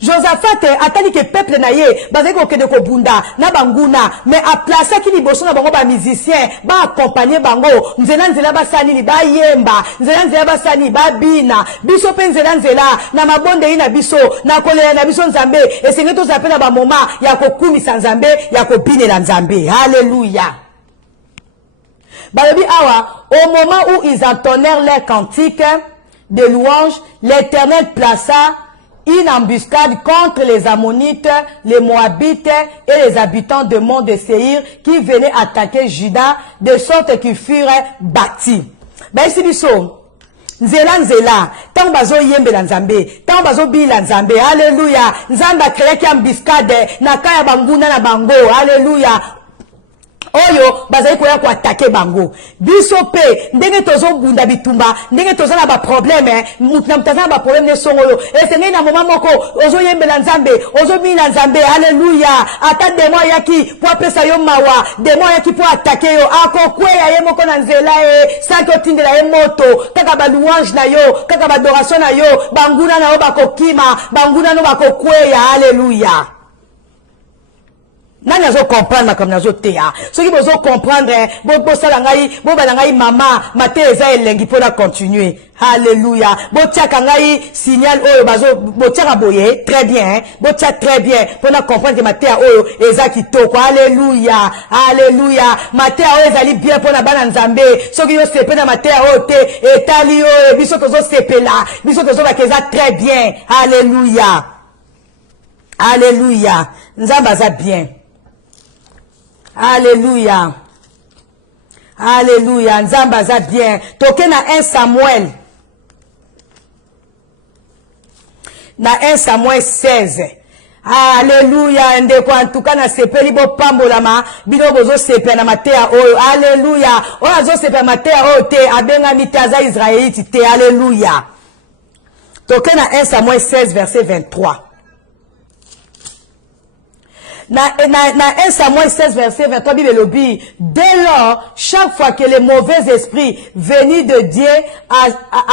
Josaphat atali ke peuple na ye bazaki okende ko bunda na banguna mais a placer ki liboso na bango ba musicien ba accompagner bango nzela basani ni ba yemba nzela basani ba bina biso pe nzela na mabonde ina biso na kolela na biso Nzambe esenge to zape na ba moment ya kokumisa Nzambe ya kobinela Nzambe. Alléluia. Balobi awa au moment où ils entonnèrent leurs cantiques de louange, l'Éternel plaça une embuscade contre les Ammonites, les Moabites et les habitants de mont de Séhir qui venaient attaquer Juda de sorte qu'ils furent bâtis. Ben ici biso nzela tant bazo yembela Nzambe tant bazo bila Nzambe. Alléluia. Nzambe akreki embuscade na kaya banguna na bango. Alléluia. Oyo bazali koya ko attaquer bango biso pe ndenge tozo bunda bitumba ndenge tozo na ba problème mutana ba problème ne songo yo esenge na moment moko ozo yembela Nzambe ozo mina Nzambe. Alléluia. Ata demo yaki po apesa yo mawa demo yaki po attaquer yo akokweya ye moko na nzela saki otindela ye moto kaka ba louange na yo kaka ba adoration na yo banguna na yo bakokima banguna no bakokweya. Alléluia. Nani azo comprendre comme nazo tea ceux qui bozo comprendre bo sala ngai bo bala ngai mama mate eza elengi pona continuer. Alléluia. Bo tiaka ngai signal oyo bazo bo tiaka boye très bien bo tia très bien pona comprendre que mate oyo eza kitoko. Alléluia. Alléluia. Mate oyo ezali bien pona bana Nzambe ceux qui yo sepe na mate oyo te etali oyo biso tozo sepela biso tozo bakeza très bien. Alléluia. Alléluia. Nzambe aza bien. Alléluia. Alléluia. Nzamba za bien. Toke na 1 Samuel. Na 1 Samuel 16. Alléluia. Ndeko en tout cas na sepeli bo pambolama bino bozo sepe na matea oyo. Alléluia. Oyo zo sepe matea oyo te abenga mitaza Israélite te. Alléluia. Toke na 1 Samuel 16 verset 23. Na 1 Samuel 16 verset 23 Bible lobi dès lors chaque fois que les mauvais esprits venus de Dieu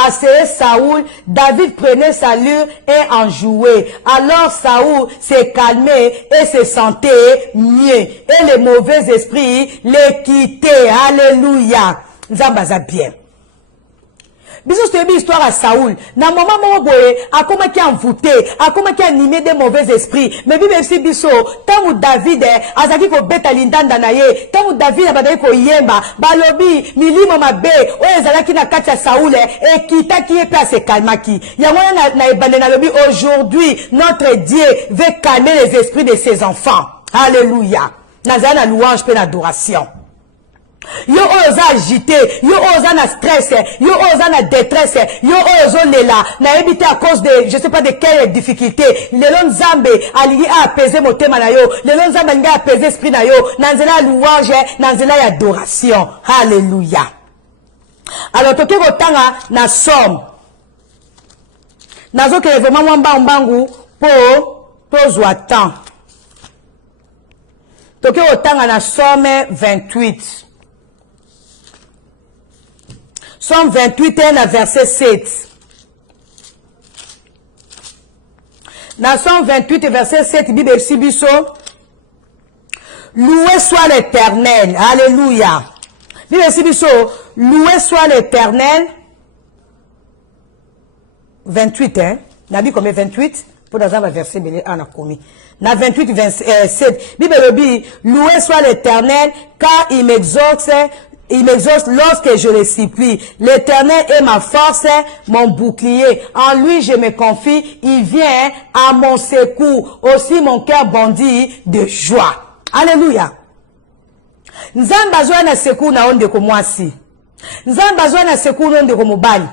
assaillait Saoul, David prenait sa lyre et en jouait. Alors Saoul s'est calmé et se sentait mieux et les mauvais esprits les quittaient. Alléluia. Nzambaza bien. Biso c'est histoire à Saoul. Na moment moko boye akoma ki envoûté, akoma ki animé des mauvais esprits. Mais Bible si biso tangu David azaki ko beta lindanda na ye, tangu David abadaki ko yemba, balobi milimo mabe oyo ezalaki na kati ya Saoul et kitaki ye pe se calmaki. Yango na ebande na lobi aujourd'hui notre Dieu veut calmer les esprits de ses enfants. Alléluia. Nazana na louange pe na adoration. Yo oza agité, yo oza na stress, yo oza na détresse, yo ozo lela, na ebité à cause de, je sais pas de quelle difficulté. Lelo Nzambe alingi a apaiser motema na yo, lelo Nzambe alingi a apaiser esprit na yo, nanzela louange, nanzela adoration. Alléluia. Alors toke kotanga na somme. Nazo ke vraiment mbangu po tozwa temps. Toke kotanga na somme 28. Somme 28 est na verset 7. Dans Somme 28 verset 7, Bible Sibiso. Loué soit l'Éternel. Alléluia. Bible Sibiso. Loué soit l'Éternel. 28, hein. Nabi comme 28. Pour dans un verset, on a commis. Dans 28, 27. Bible dit, loué soit l'Éternel, car il m'exauce lorsque je le supplie. L'Éternel est ma force, mon bouclier. En lui je me confie, il vient à mon secours. Aussi mon cœur bondit de joie. Alléluia. Nzambe azwa na secours na ondeko mwasi. Nzambe azwa na secours na ondeko mobali.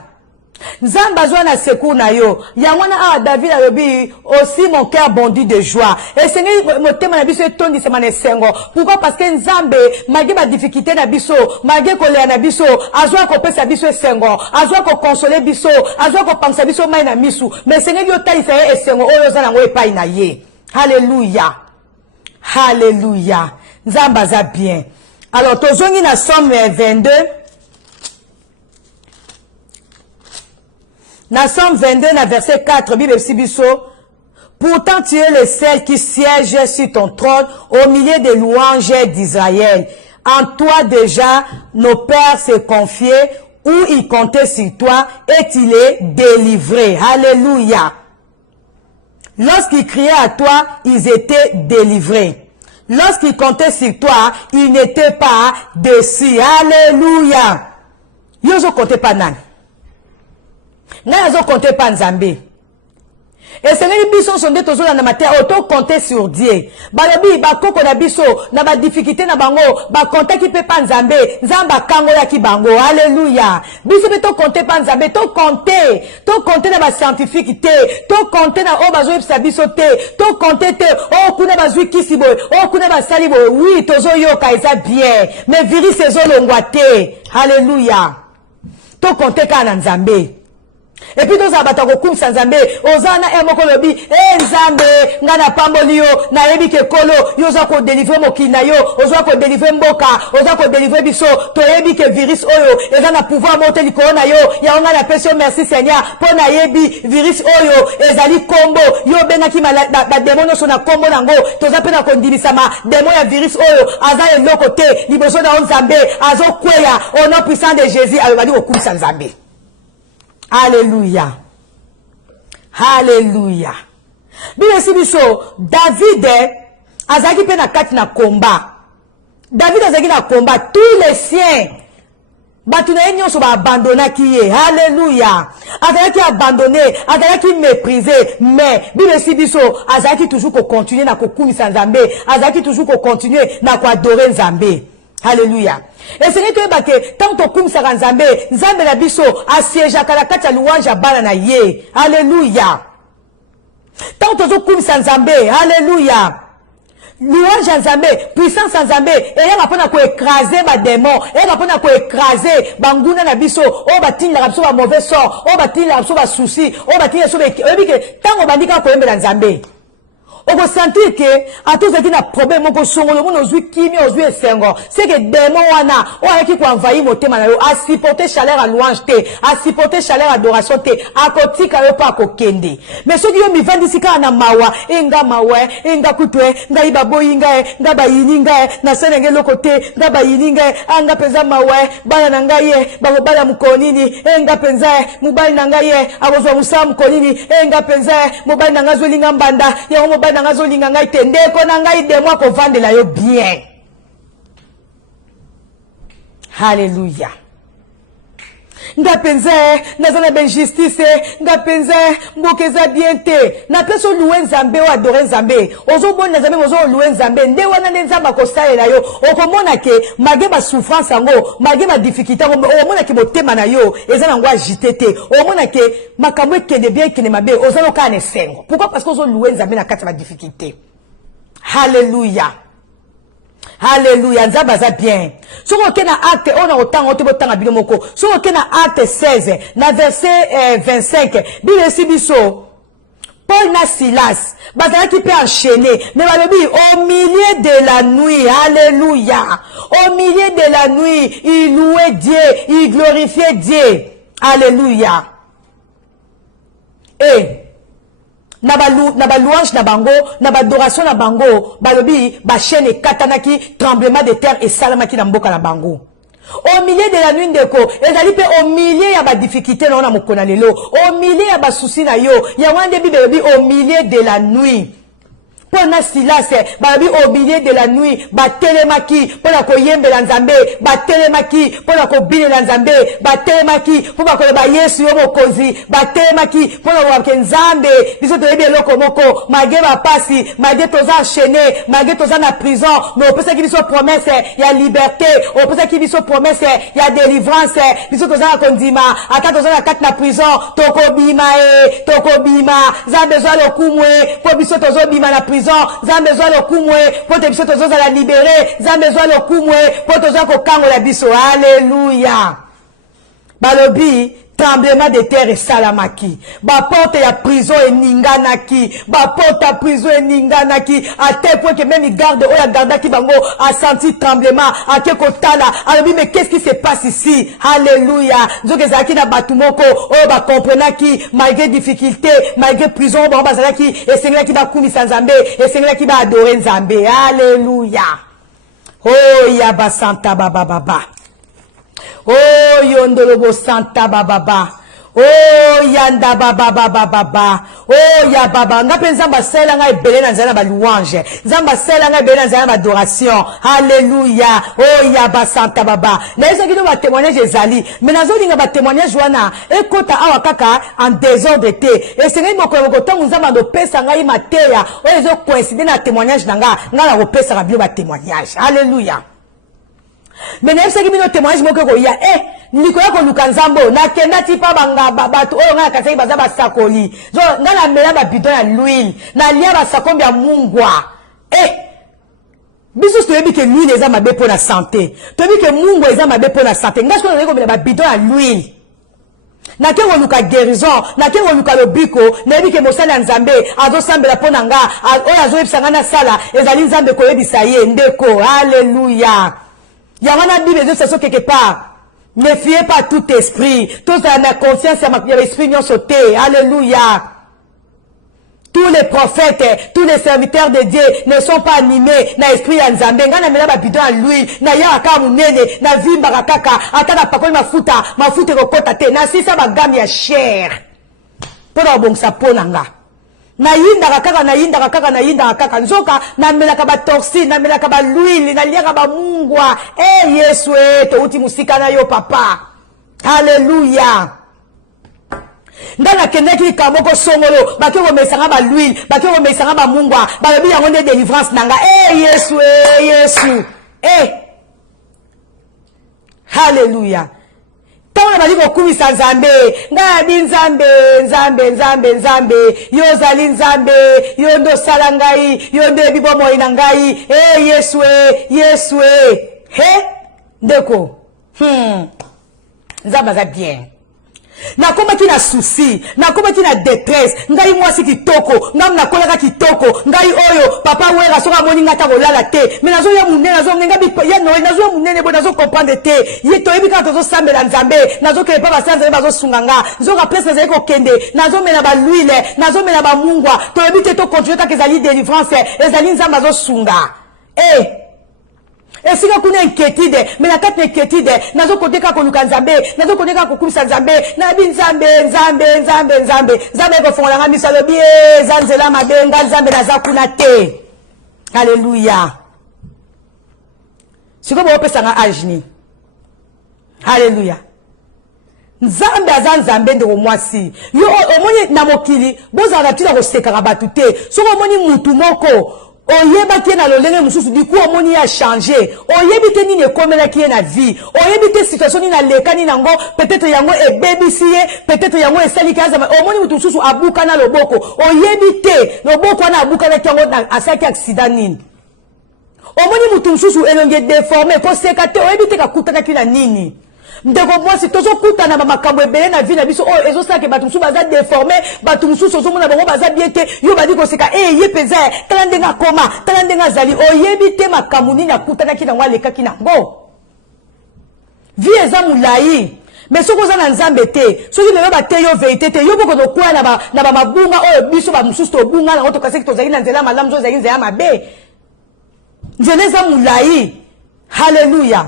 Nzambe azwa na secours na yo. Yangwana David alobi aussi mon cœur bondit de joie. Et Seigneur motema na biso etondi sema na sengo. Pourquoi? Parce que Nzambe malgré ma difficulté na biso, malgré kolea na biso, azwa ko pesa biso sengo, azwa ko consoler biso, azwa ko penser biso mai na misu. Mais Seigneur yo talisa ye sengo oyo za na ngo epai na ye. Alléluia. Alléluia. Nzambe aza bien. Alors tozongi na Somme 22. Dans Somme 22, dans verset 4, Bible Sibiso, pourtant tu es le seul qui siège sur ton trône au milieu des louanges d'Israël. En toi déjà, nos pères se confiaient, où ils comptaient sur toi, et tu les délivrais. Alléluia. Lorsqu'ils criaient à toi, ils étaient délivrés. Lorsqu'ils comptaient sur toi, ils n'étaient pas déçus. Alléluia. Ils ne comptaient pas nan. N'a pas compté pas Nzambe. Et c'est les biso sont des tozo na matin auto compter sur Dieu. Balobi ba koko na biso na ba difficulté na bango ba compter qui peut pas Nzambe. Nzamba kango ya ki bango. Alléluia. Biso be to compter pas Nzambe, to compter na ba scientifique te, to compter na o bazo epsa biso te, to compter te o kuna bazui kisibo, o kuna ba salibo. Oui, tozo yo kaisa bien. Mais virus ezo longwa te. Alléluia. To compter ka na Nzambe. Et puis tous abata ko kum sanzambe ozana emoko lobi nzambe ngana pamboli yo na yebi ke kolo yo za ko délivrer mokina yo oza ko délivrer mboka oza ko délivrer biso to yebi ke virus oyo ezana pouvoir monter li corona yo ya ngana pesi merci Seigneur pour na yebi virus oyo ezali kombo yo benga ki ba démon so na kombo nango toza pe na kondibisama démon ya virus oyo aza eloko te liboso na nzambe azo kweya au nom puissant de Jésus alobadi ko kum sanzambe. Alléluia. Alléluia. Bien sibiso, David azaki pe na kati na combat. David azaki na combat, tous les siens. Batuna enyo so ba abandonnaki ye. Alléluia. Azaki abandonné, azaki méprisé, mais Bible sibiso azaki toujours ko continuer na ko kumisa Nzambe, azaki toujours ko continuer na ko adorer Nzambe. Alléluia. Et c'est que tant que comme ça Nzambe, Nzambe na biso asiéja kala kati ya louange bana na ye. Alléluia. Tant que comme ça Nzambe, alléluia. Louange Nzambe, puissance Nzambe, et elle va pas ko écraser ba démon, elle va pas ko écraser banguna na biso, o batini la biso ba mauvais sort, o batini la biso ba souci, o batini so be tant on bandika ko yembela Nzambe. On peut sentir que à tous ceux qui n'a problème on peut songo le monde ozui kimi ozui esengo c'est que démon wana o ayaki ko envahir motema na yo a supporter chaleur à louange te a supporter chaleur adoration te a kotika yo pa ko kende mais ceux qui yo mi vandi sika na mawa enga kutwe nga ibaboyi nga bayini nga na senenge lokote nga bayini nga anga penza mawa bana na ngaye ba bala mukonini enga penza mubali na ngaye abozwa musamu konini enga penza mubali na ngazwe linga mbanda ya mobali na ngazo linga ngai te ndeko na ngai de moi ko vandela yo bien. Alléluia. Nga penza nazana ben justice nga penza mbokeza bien te na peso louer Nzambe o adorer Nzambe ozo bon Nzambe ozo louer Nzambe nde wana nde Nzamba ko salela yo okomona ke mage ba souffrance ngo mage ba difficulté ngo omona ke motema na yo ezana ngo agité te omona ke makambo ekende bien ekende mabe ozalo ka ne sengo pourquoi parce que ozo louer Nzambe na kati ba difficulté. Alléluia. Alléluia. Nzamba za bien. Soko na acte on a autant on te botanga bilomoko. Soko na acte 16 na verset 25. Bible sibiso. Paul na Silas, bazala qui peut enchaîner, mais au milieu de la nuit, alléluia, au milieu de la nuit, il louait Dieu, il glorifiait Dieu, alléluia. Et, na ba louange na bango, na ba adoration na bango, balobi, ba chaîne katanaki, tremblement de terre et salamaki na mboka na bango. Au milieu de la nuit ndeko, ezali pe au milieu ya ba difficulté na ona mokona lelo, au milieu ya ba souci na yo, ya wande bibebi au milieu de la nuit. Pona Silas, babi au milieu de la nuit, batelemaki, pona ko yembela nzambe, batelemaki, pona ko bilela nzambe, batelemaki, pona ko ba Yesu yo mokonzi, batelemaki, pona ko ke nzambe, biso to yebi eloko moko, mage ba pasi, mage toza enchaîné, mage toza na prison, mais opesa ki biso promesse ya liberté, opesa ki biso promesse ya délivrance, biso toza na kondima, ata toza na kati na prison, toko bima nzambe zwa lokumwe, po biso tozo bima na prison. Zambe zwa lokumwe po te biso tozo la libéré, zambe zwa lokumwe po tozo ko kangola biso. Alléluia. Balobi tremblement de terre et salamaki. Ba porte ya prison et ninganaki. Ba porte ya prison et ninganaki. À tel point que même il garde ou la garda qui bango a senti tremblement. À quel côté là. Alors mais qu'est-ce qui se passe ici? Alléluia. Donc ezaki na batumoko o ba comprenaki malgré difficulté, malgré prison ba bazalaki et sengela ki ba kumisa nzambe et sengela ki ba adorer nzambe. Alléluia. Oh ya ba santa baba baba. Oh yondolobo santa baba. Oh yanda baba baba baba. Oh ya baba. Nga pe nzamba sela nga ebele na nzala ba louange. Nzamba sela nga ebele na nzala ba adoration. Alléluia. Oh ya ba santa baba. Na eso kido ba témoignage ezali. Mais nazo linga ba témoignage wana ekota awa kaka en désordre te. Et c'est ngai moko moko tongo nzamba do pesa ngai mateya. O ezo coïncider na témoignage nanga. Nga la ko pesa ka bio ba témoignage. Alléluia. Mais n'est-ce que nous témoignage moko ko ya nikoya ko lukanzambo na kenda tipa banga bato oyo nga kasai baza ba sakoli zo nga na mela ba bidon ya l'huile na lia ba sakombi ya mungwa biso to yebi ke l'huile eza mabe po na santé to yebi ke mungwa eza mabe po na santé nga ko ko mela ba bidon ya l'huile na ke luka guérison na ke luka lobiko na yebi ke mosala nzambe azo sambela po na nga oyo azo yebisanga na sala ezali nzambe ko yebisa ye ndeko. Alléluia. Yamana Bible de ce quelque part. Ne fiez pas tout esprit. Tous à la confiance à l'esprit non sauté. Alléluia. Tous les prophètes, tous les serviteurs de Dieu ne sont pas animés na esprit ya nzambe. Nga na mela ba bidon à lui, na ya aka munene, na vimba kakaka, ata na pakoli mafuta ko kota te, na sisa ba gamme ya chair. Pona bongsa pona nga. Na yinda kaka nzoka na melaka ba toxine na melaka ba l'huile na liaka ba mungwa Yesu to uti musika na yo papa. Alléluia. Ndana keneki kamoko songolo bakeko mesanga ba l'huile bakeko mesanga ba mungwa ba lobi yango nde délivrance nanga Yesu Alléluia. Tana bali ko kumisa nzambe nga bi nzambe yo zali nzambe yo ndo sala ngai yo ndo bibo moi na ngai Yesu ndeko nzamba za bien na koma ki na souci na koma ki na détresse ngai mwasi kitoko ngam na kolaka kitoko ngai oyo papa wera soka moni ngata kolala te mais nazo ya munene nazo ngenga bi ya no nazo ya munene bo nazo comprendre te ye to yebi ka tozo sambela nzambe nazo ke pa basanze bazo sunganga nzo ka place ze ko kende nazo mena ba l'huile nazo mena ba mungwa to yebi te to continuer ka kezali délivrance ezali nzamba zo sunga et si vous avez inquiétude, mais la tête inquiétude, nazo côté ka koluka nzambe, nazo côté ka kokumisa nzambe, na bi nzambe ko fonga nga misalo bi zanzela mabenga nzambe na zakuna te. Alléluia. Siko bo pesa nga ajni. Alléluia. Nzambe azanzambe ndeko mwasi. Yo omoni na mokili, boza na tina ko sekaka batu te. Soko omoni mutu moko oyeba ki na lolenge mususu du coup omoni a changé oyebi te nini ekomela ki na vie oyebi te situation ni na lekani nango peut-être yango ebebisi ye peut-être yango esali ki azama omoni mutu mususu abuka na loboko oyebi te loboko na abuka na yango na asaki accident nini Omoni mutu mususu elonge déformé ko sekate o ebite ka kutana kina nini. Ndeko moi si tozo kutana ba makambo ebele na vie na biso o ezo saka batu mususu baza déformé, batu mususu ozo mona bango baza bien te, yo badi ko seka ye peza, tala ndenga koma, tala ndenga zali o yebite makambo nini akutana kina ngwa leka kina ngo. Vie eza mulai. Mais ce qu'on a dans Zambété, ceux qui ne veulent pas te vérité, te yo boko do kwa na ba mabunga o biso ba mususu to bunga na oto kaseki to zaki na nzela malamu zo zaki nzela mabe. Nzeleza mulai. Hallelujah.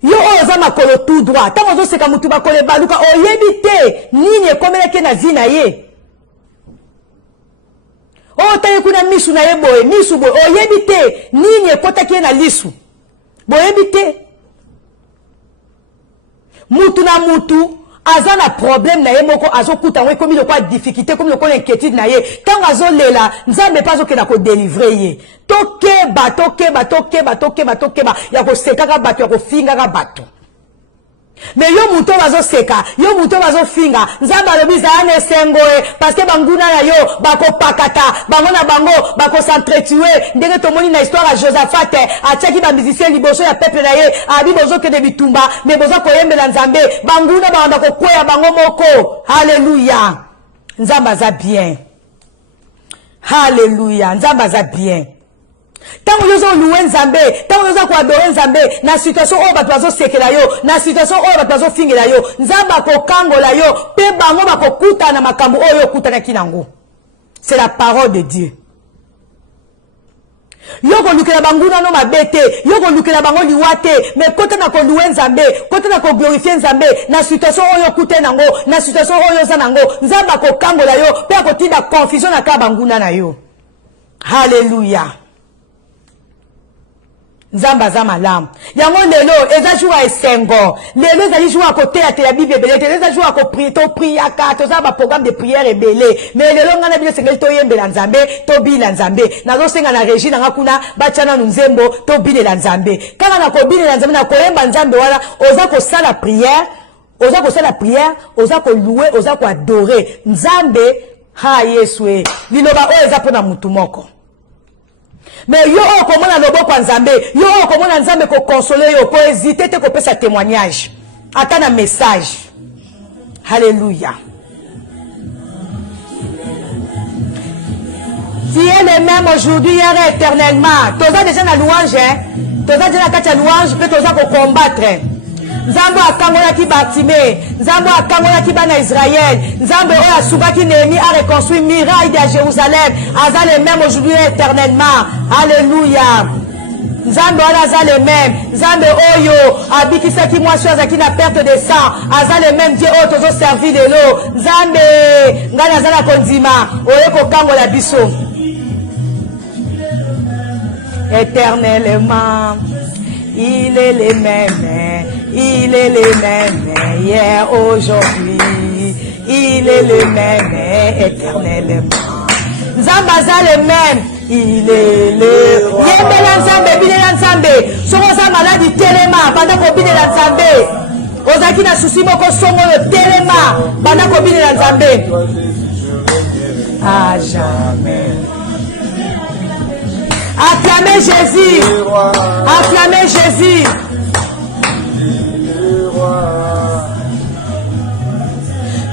Yo oza makolo tout droit. Tango zo seka mutu bakole baluka o yebite nini ekomela na zina ye. O taye kuna misu na ye boye, misu boye o yebite nini ekotaki na lisu. Boye yebite. Mutu na mutu aza na problème na ye moko azokuta ngwe komi le kwa difficulté komi le kwa inquiétude na ye tango azolela nzambe pa azokenda ko délivrer ye tokeba ya kosekaka bato ya kofingaka bato. Mais yo muto bazoseka, yo muto bazofinga, nzamba alobi zane sengoe parce que banguna na yo bako pakata, bango na bango bako s'entretuer, ndenge tomoni na histoire ya Josaphat, atiaki ba musicien liboso ya peuple na ye, abi bozo ke de bitumba, mais bozo koyembela nzambe, banguna banda ko koya bango moko. Alléluia. Nzamba za bien. Alléluia. Nzamba za bien. Tango yozo loué nzambe, tango yozo ko adorer nzambe, na situation o bato bazo sekela yo, na situation o bato bazo fingela yo, nzamba ko kangola yo, pe bango bako kuta na makambo oyo kuta na kinango. C'est la parole de Dieu. Yo ko lukela banguna no mabete, yo ko lukela bango liwate, mais kota na ko loué nzambe, kota na ko glorifier nzambe, na situation oyo kuta nango, na situation oyo za nango, nzamba ko kangola yo, pe ko tinda confusion na ka banguna na yo. Hallelujah. Nzamba za malamu. Yango lelo eza jour esengo. Lelo ezali jour côté ya Bible belé, eza jour ko prier, to prier ka, to za ba programme de prière ebelé. Mais lelo ngana bino sengeli to yembela nzambe, to bila nzambe. Nazo senga na régie na ngakuna bachana nzembo, to bilela nzambe. Kala na ko bilela nzambe na ko yemba nzambe wala, oza ko sala prière, oza ko sala prière, oza ko louer, oza ko adorer nzambe. Ha Yesu, liloba o eza pona mutu moko. Mais yo komona loboko nzambe, yo komona nzambe ko consoler yo, ko hésiter te ko pesa témoignage. Atana message. Alléluia. Tu es le même aujourd'hui, hier et éternellement. Toza déjà na louange, hein? Toza déjà na katia louange, peut toza ko combattre. Nzambe akangola ki Bartimée, Nzambe akangola ki bana Israël, Nzambe oya subaki Néhémie a reconstruit muraille de Jérusalem, aza le même aujourd'hui éternellement. Alléluia. Nzambe oya aza le même, Nzambe oyo abikisaki mwasi azaki na perte de sang, aza le même Dieu oyo tozo servi lelo. Nzambe ngana aza na kondima, oyo kokangola biso. Éternellement, il est le même. Il est le même hier, aujourd'hui. Il est le même éternellement. Nzambaza le même. Il est le Yembela Nzambe, Bilela Nzambe. Somoza maladi telema, banda ko Bilela Nzambe. Ozaki na susi moko songo le telema, banda ko Bilela Nzambe. À jamais. Acclamez Jésus. Acclamez Jésus.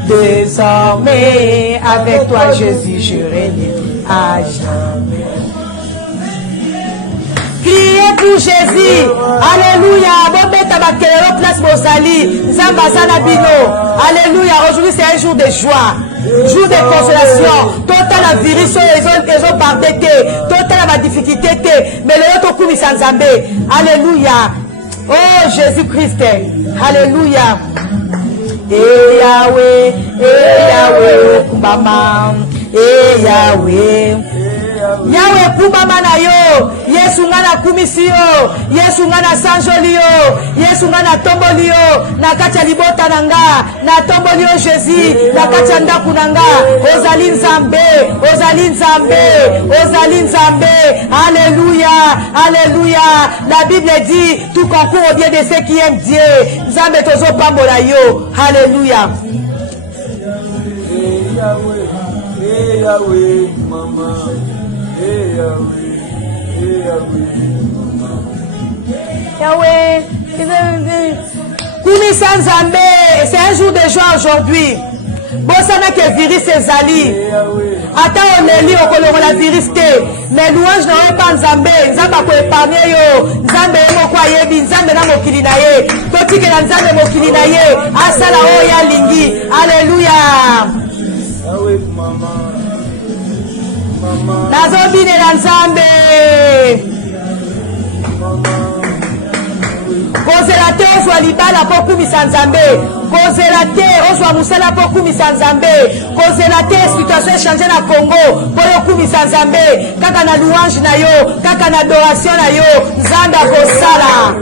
Désormais, avec toi, Jésus, je règne à jamais. Criez pour Jésus. Alléluia. Bobeta bakelero place Bozali. Nzamba Bino. Alléluia. Aujourd'hui, c'est un jour de joie. Jour de consolation. Total la virus, ils ont bardé. Total la difficulté. Mais le autre coup, il s'en Nzambe. Alléluia. Oh Jésus-Christ. Alléluia. Et Yahweh, Kumbama, et Yahweh. Yahweh Kumbama na yo, Yesu ngana kumisi yo, Yesu ngana sanjoli yo, Yesu ngana tomboli yo, na kacha libota nanga, na tomboli yo Jésus, na kacha ndaku nanga, ozali nzambe, ozali nzambe, ozali nzambe. Alléluia, alléluia. La Bible dit, tout concourt au bien de ceux qui aiment Dieu. Nzambe tozo pambola yo. Alléluia. Yahweh. Kumi Sanzambe, c'est un jour de joie aujourd'hui. Bosana que virus ezali. Ata oneli okolongo la virus te. Mais louange na yo pa Nzambe, Nzambe ko épargner yo. Nzambe moko ayebi, Nzambe na mokili na ye. Totike na Nzambe mokili na ye. Asala o ya lingi. Alléluia. Nazobine na Nzambe. Kozela te ozwa libala po kumisa Nzambe. Kozela te ozwa musala po kumisa Nzambe. Kozela te situation changer na Congo po yo kumisa Nzambe. Kaka na louange na yo, kaka na adoration na yo, Nzambe akosala.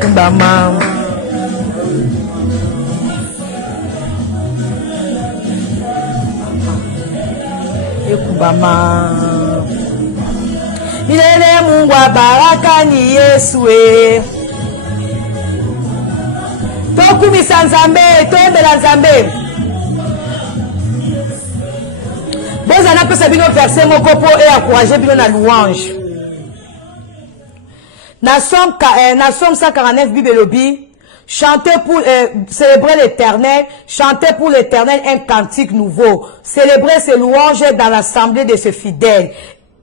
Kumbama. Kumbama. Milele Mungu wa baraka ni Yesu e. Tokumisa Nzambe, toembela Nzambe. Boza na pesa bino verset moko po e encourager bino na louange. Na Somme 149 Bible lobi, chantez pour célébrer l'Éternel, chantez pour l'Éternel un cantique nouveau. Célébrer ses louanges dans l'assemblée de ses fidèles.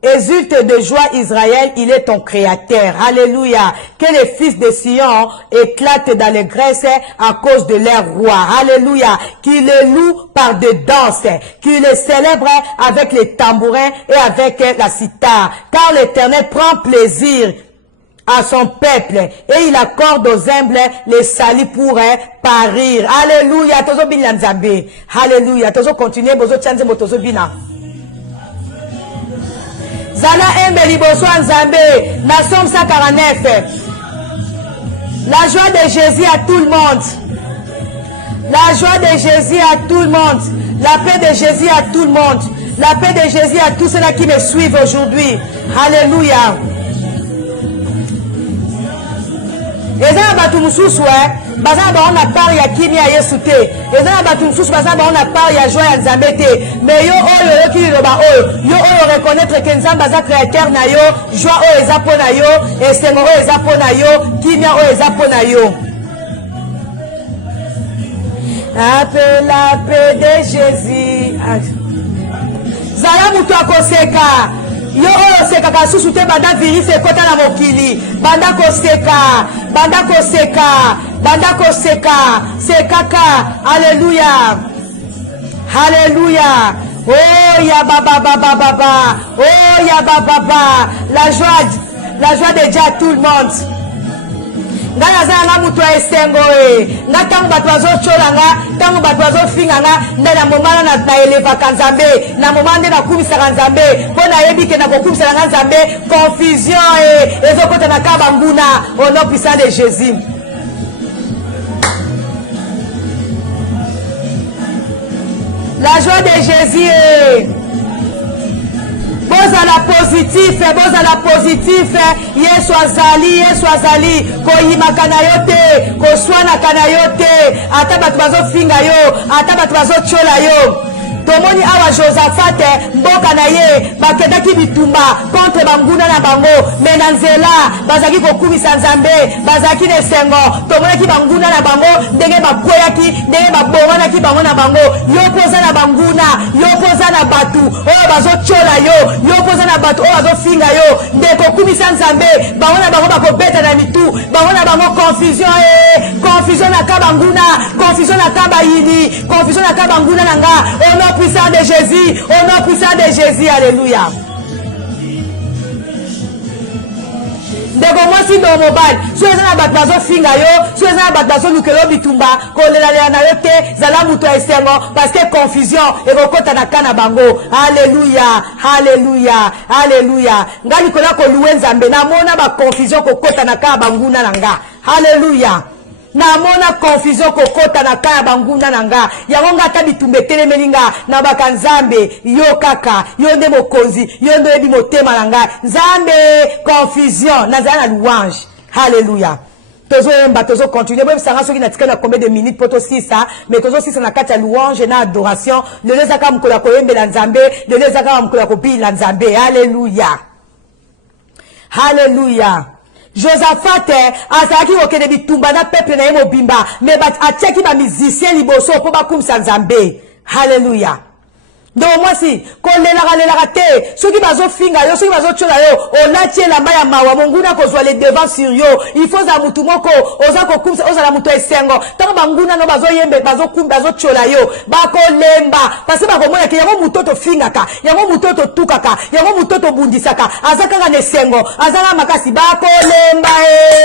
Exulte de joie Israël, il est ton créateur. Alléluia. Que les fils de Sion éclatent dans les graisses à cause de leur roi. Alléluia. Qu'il les loue par des danses. Qu'il les célèbre avec les tambourins et avec la cithare. Car l'Éternel prend plaisir à son peuple et il accorde aux humbles les salis pour parir. Alléluia. Tozo bina Nzambe. Alléluia. Tozo continuer bozo tchanze motozo bina. Zala embe liboso Nzambe, na Somme 149. La joie de Jésus à tout le monde. La joie de Jésus à tout le monde. La paix de Jésus à tout le monde. La paix de Jésus à tous ceux-là qui me suivent aujourd'hui. Alléluia. Ezana batu mususu bazana ba on a part ya kimia Yesu te. Ezana batu mususu bazana ba on a part ya joie ya Nzambe te. Mais yo oyo ki loba oyo, yo oyo reconnaître que Nzambe za créateur na yo, joie oyo eza pona yo, esengo oyo eza pona yo, kimia oyo eza pona yo. Appelle la paix de Jésus. Zala mutu akoseka. Yo oyo seka kasusu te banda virus ekota na mokili. Banda koseka, banda koseka, banda koseka. Sekaka. Alléluia. Alléluia. Oh ya baba baba baba. Oh ya baba baba. La joie de Dieu à tout le monde. Ngana zanga mutu esengo nga tangu batu azochola nga tangu batu azofinga nga ndana momana na eleva Nzambe na momande na kumisa Nzambe pona yebike na kokumisa nga Nzambe confusion ezokota na kabanguna au nom puissant de Jésus. La joie de Jésus bozala positif Yesu azali koyimaka na yo te koswanaka na yo te ata bato bazofinga yo ata bato bazochola yo. Tomoni awa Josaphat mboka na ye bakendaki bitumba contre banguna na bango mena nzela bazaki kokumisa Nzambe bazaki na esengo tomonaki banguna na bango ndenge bakweyaki ndenge babonganaki bango na bango yo poza na banguna yo poza na batu oyo bazochola yo poza na batu oyo bazofinga yo ndeko kumisa Nzambe bango na bango bakobeta na mitu bango na bango confusion na kabanguna confusion na kabayini confusion na kabanguna na nga ono puissant de Jésus, au nom puissant de Jésus, alléluia. Ndeko mwasi ndo mobile, so ezana bat bazo finga yo, so ezana bat bazo lukelo bitumba, kolela na yo te, zala mutu esengo, parce que confusion, ekokota na kana bango. Alléluia, alléluia, alléluia. Nga likola ko louer Nzambe, na mona ba confusion kokota na kana banguna nanga. Alléluia. Na mona confusion kokota na kaya bangunda nanga yango ngata bitumbe telemelinga na baka Nzambe yo kaka yo nde mokonzi yo nde ebi motema nanga Nzambe confusion na zana louange. Alléluia. tozo continuer. Même ça qui n'a tika combien de minutes pour aussi ça, mais tozo si ça na kati ya louange na adoration, le lezaka mkola koyembe la nzambe, le lezaka mkola kopi la nzambe. Alléluia. Alléluia. Josaphat azalaki okende bitumba na peuple na ye mobimba, mais atiaki ba musicien liboso po bakumisa nzambe. Alléluia. Donc moi si kolela te soki bazo finga yo soki bazo tchola yo olati elamba ya mawa monguna kozwa le devant sur yo il faut za mutu moko oza kokumisa oza la mutu esengo tango banguna no bazo yembe bazo tchola yo bakolemba parce bakomona ke yango mutoto fingaka yango mutoto tukaka yango mutoto bundisaka azaka na esengo azaka makasi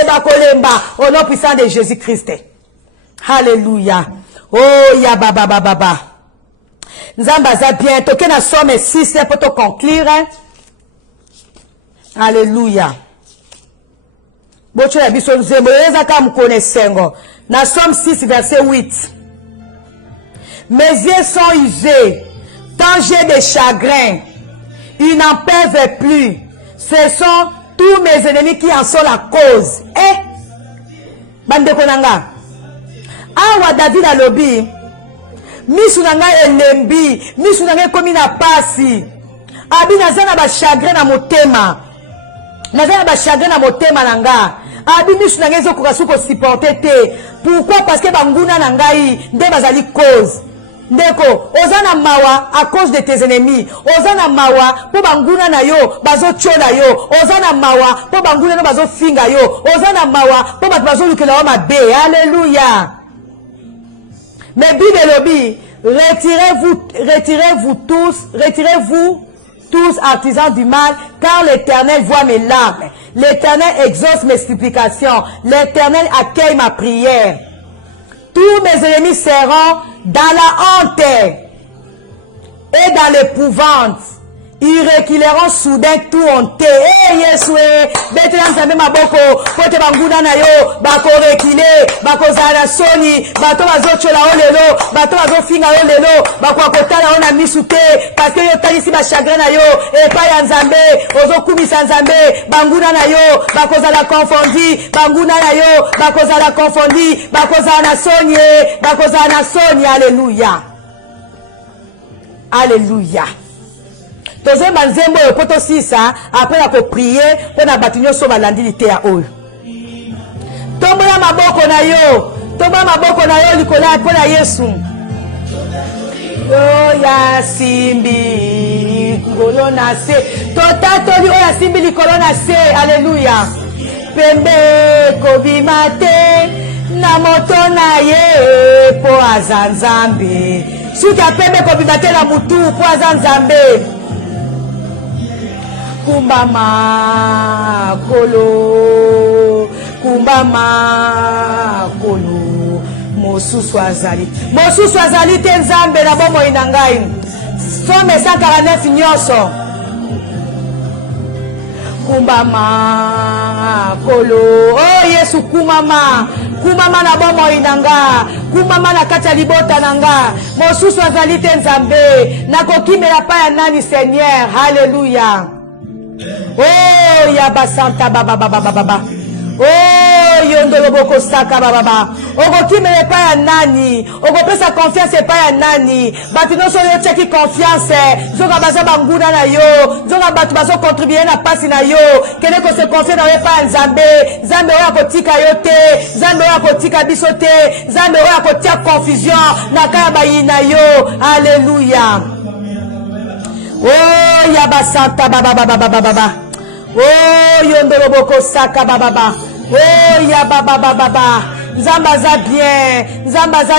bakolemba au nom puissant de Jésus-Christ. Alléluia. Oh ya baba. Nzamba za bien, toke na Somme 6 pour te conclure. Alléluia. Bocho ya biso nzembo ezaka mkone sengo. Na Somme 6 verset 8. Mes yeux sont usés, tant j'ai de chagrin. Ils n'en peuvent plus. Ce sont tous mes ennemis qui en sont la cause. Bande konanga. Awa David alobi. Misu nanga elembi, misu nanga komi na pasi. Abi nazana ba chagrin na motema. Nazana ba chagrin na motema nanga. Abi misu nanga zo kokasuko supporter te. Pourquoi? Parce que banguna nangai nde bazali cause. Ndeko, ozana mawa à cause de tes ennemis. Ozana mawa po banguna na yo, bazo chola yo. Ozana mawa po banguna no bazo finga yo. Ozana mawa po bazo lukela ma be. Alléluia. Mais Bible lobby, retirez-vous tous artisans du mal, car l'Éternel voit mes larmes. L'Éternel exauce mes supplications. L'Éternel accueille ma prière. Tous mes ennemis seront dans la honte et dans l'épouvante. Ils reculeront soudain tout honté. Yeswe, betela nzambe maboko, pote banguna na yo, bako reculer, bako zana soni, bato bazochola o lelo, bato bazofinga o lelo, bako akotala o na misute, parce que yo talisi ba chagrin na yo, epa ya nzambe, ozokumisa nzambe, banguna na yo, bako zala confondi, banguna na yo, bako zala confondi, bako zana soni, alléluia. Alléluia. Toze manzembo yo poto sisa après la prier pour na batinyo so balandi lite ya oyo. Tombola maboko na yo likola po na Yesu. Yo ya simbi kolona se. Totatoli oya simbi likolona se. Alléluia. Pembe kobimate na moto na ye po azanzambe. Suka pembe kobimate na mutu po azanzambe. Kumbama kolo mosusu azali te nzambe na bomo inangai. Somme 149 nyoso. Kumbama kolo oh Yesu kumama na bomo inanga, kumama na kati ya libota nanga. Mosusu azali te nzambe na kokimela pa ya nani Seigneur. Alléluia. Oh yaba santa baba. Oh yondolo boko saka baba. Okokimele pa ya nani, okopesa confiance pa ya nani. Batino so yo cheki confiance, zoka baza banguna na yo, zoka batu bazo contribuer na pasi na yo. Kene ko se confier na we pa nzambe, nzambe oya kotika yo te, nzambe oya kotika biso te, nzambe oya kotia confusion na kaya bayi na yo. Alléluia. Oh yaba santa baba. Oh yondolo boko saka baba. Oh yaba baba. Nzamba za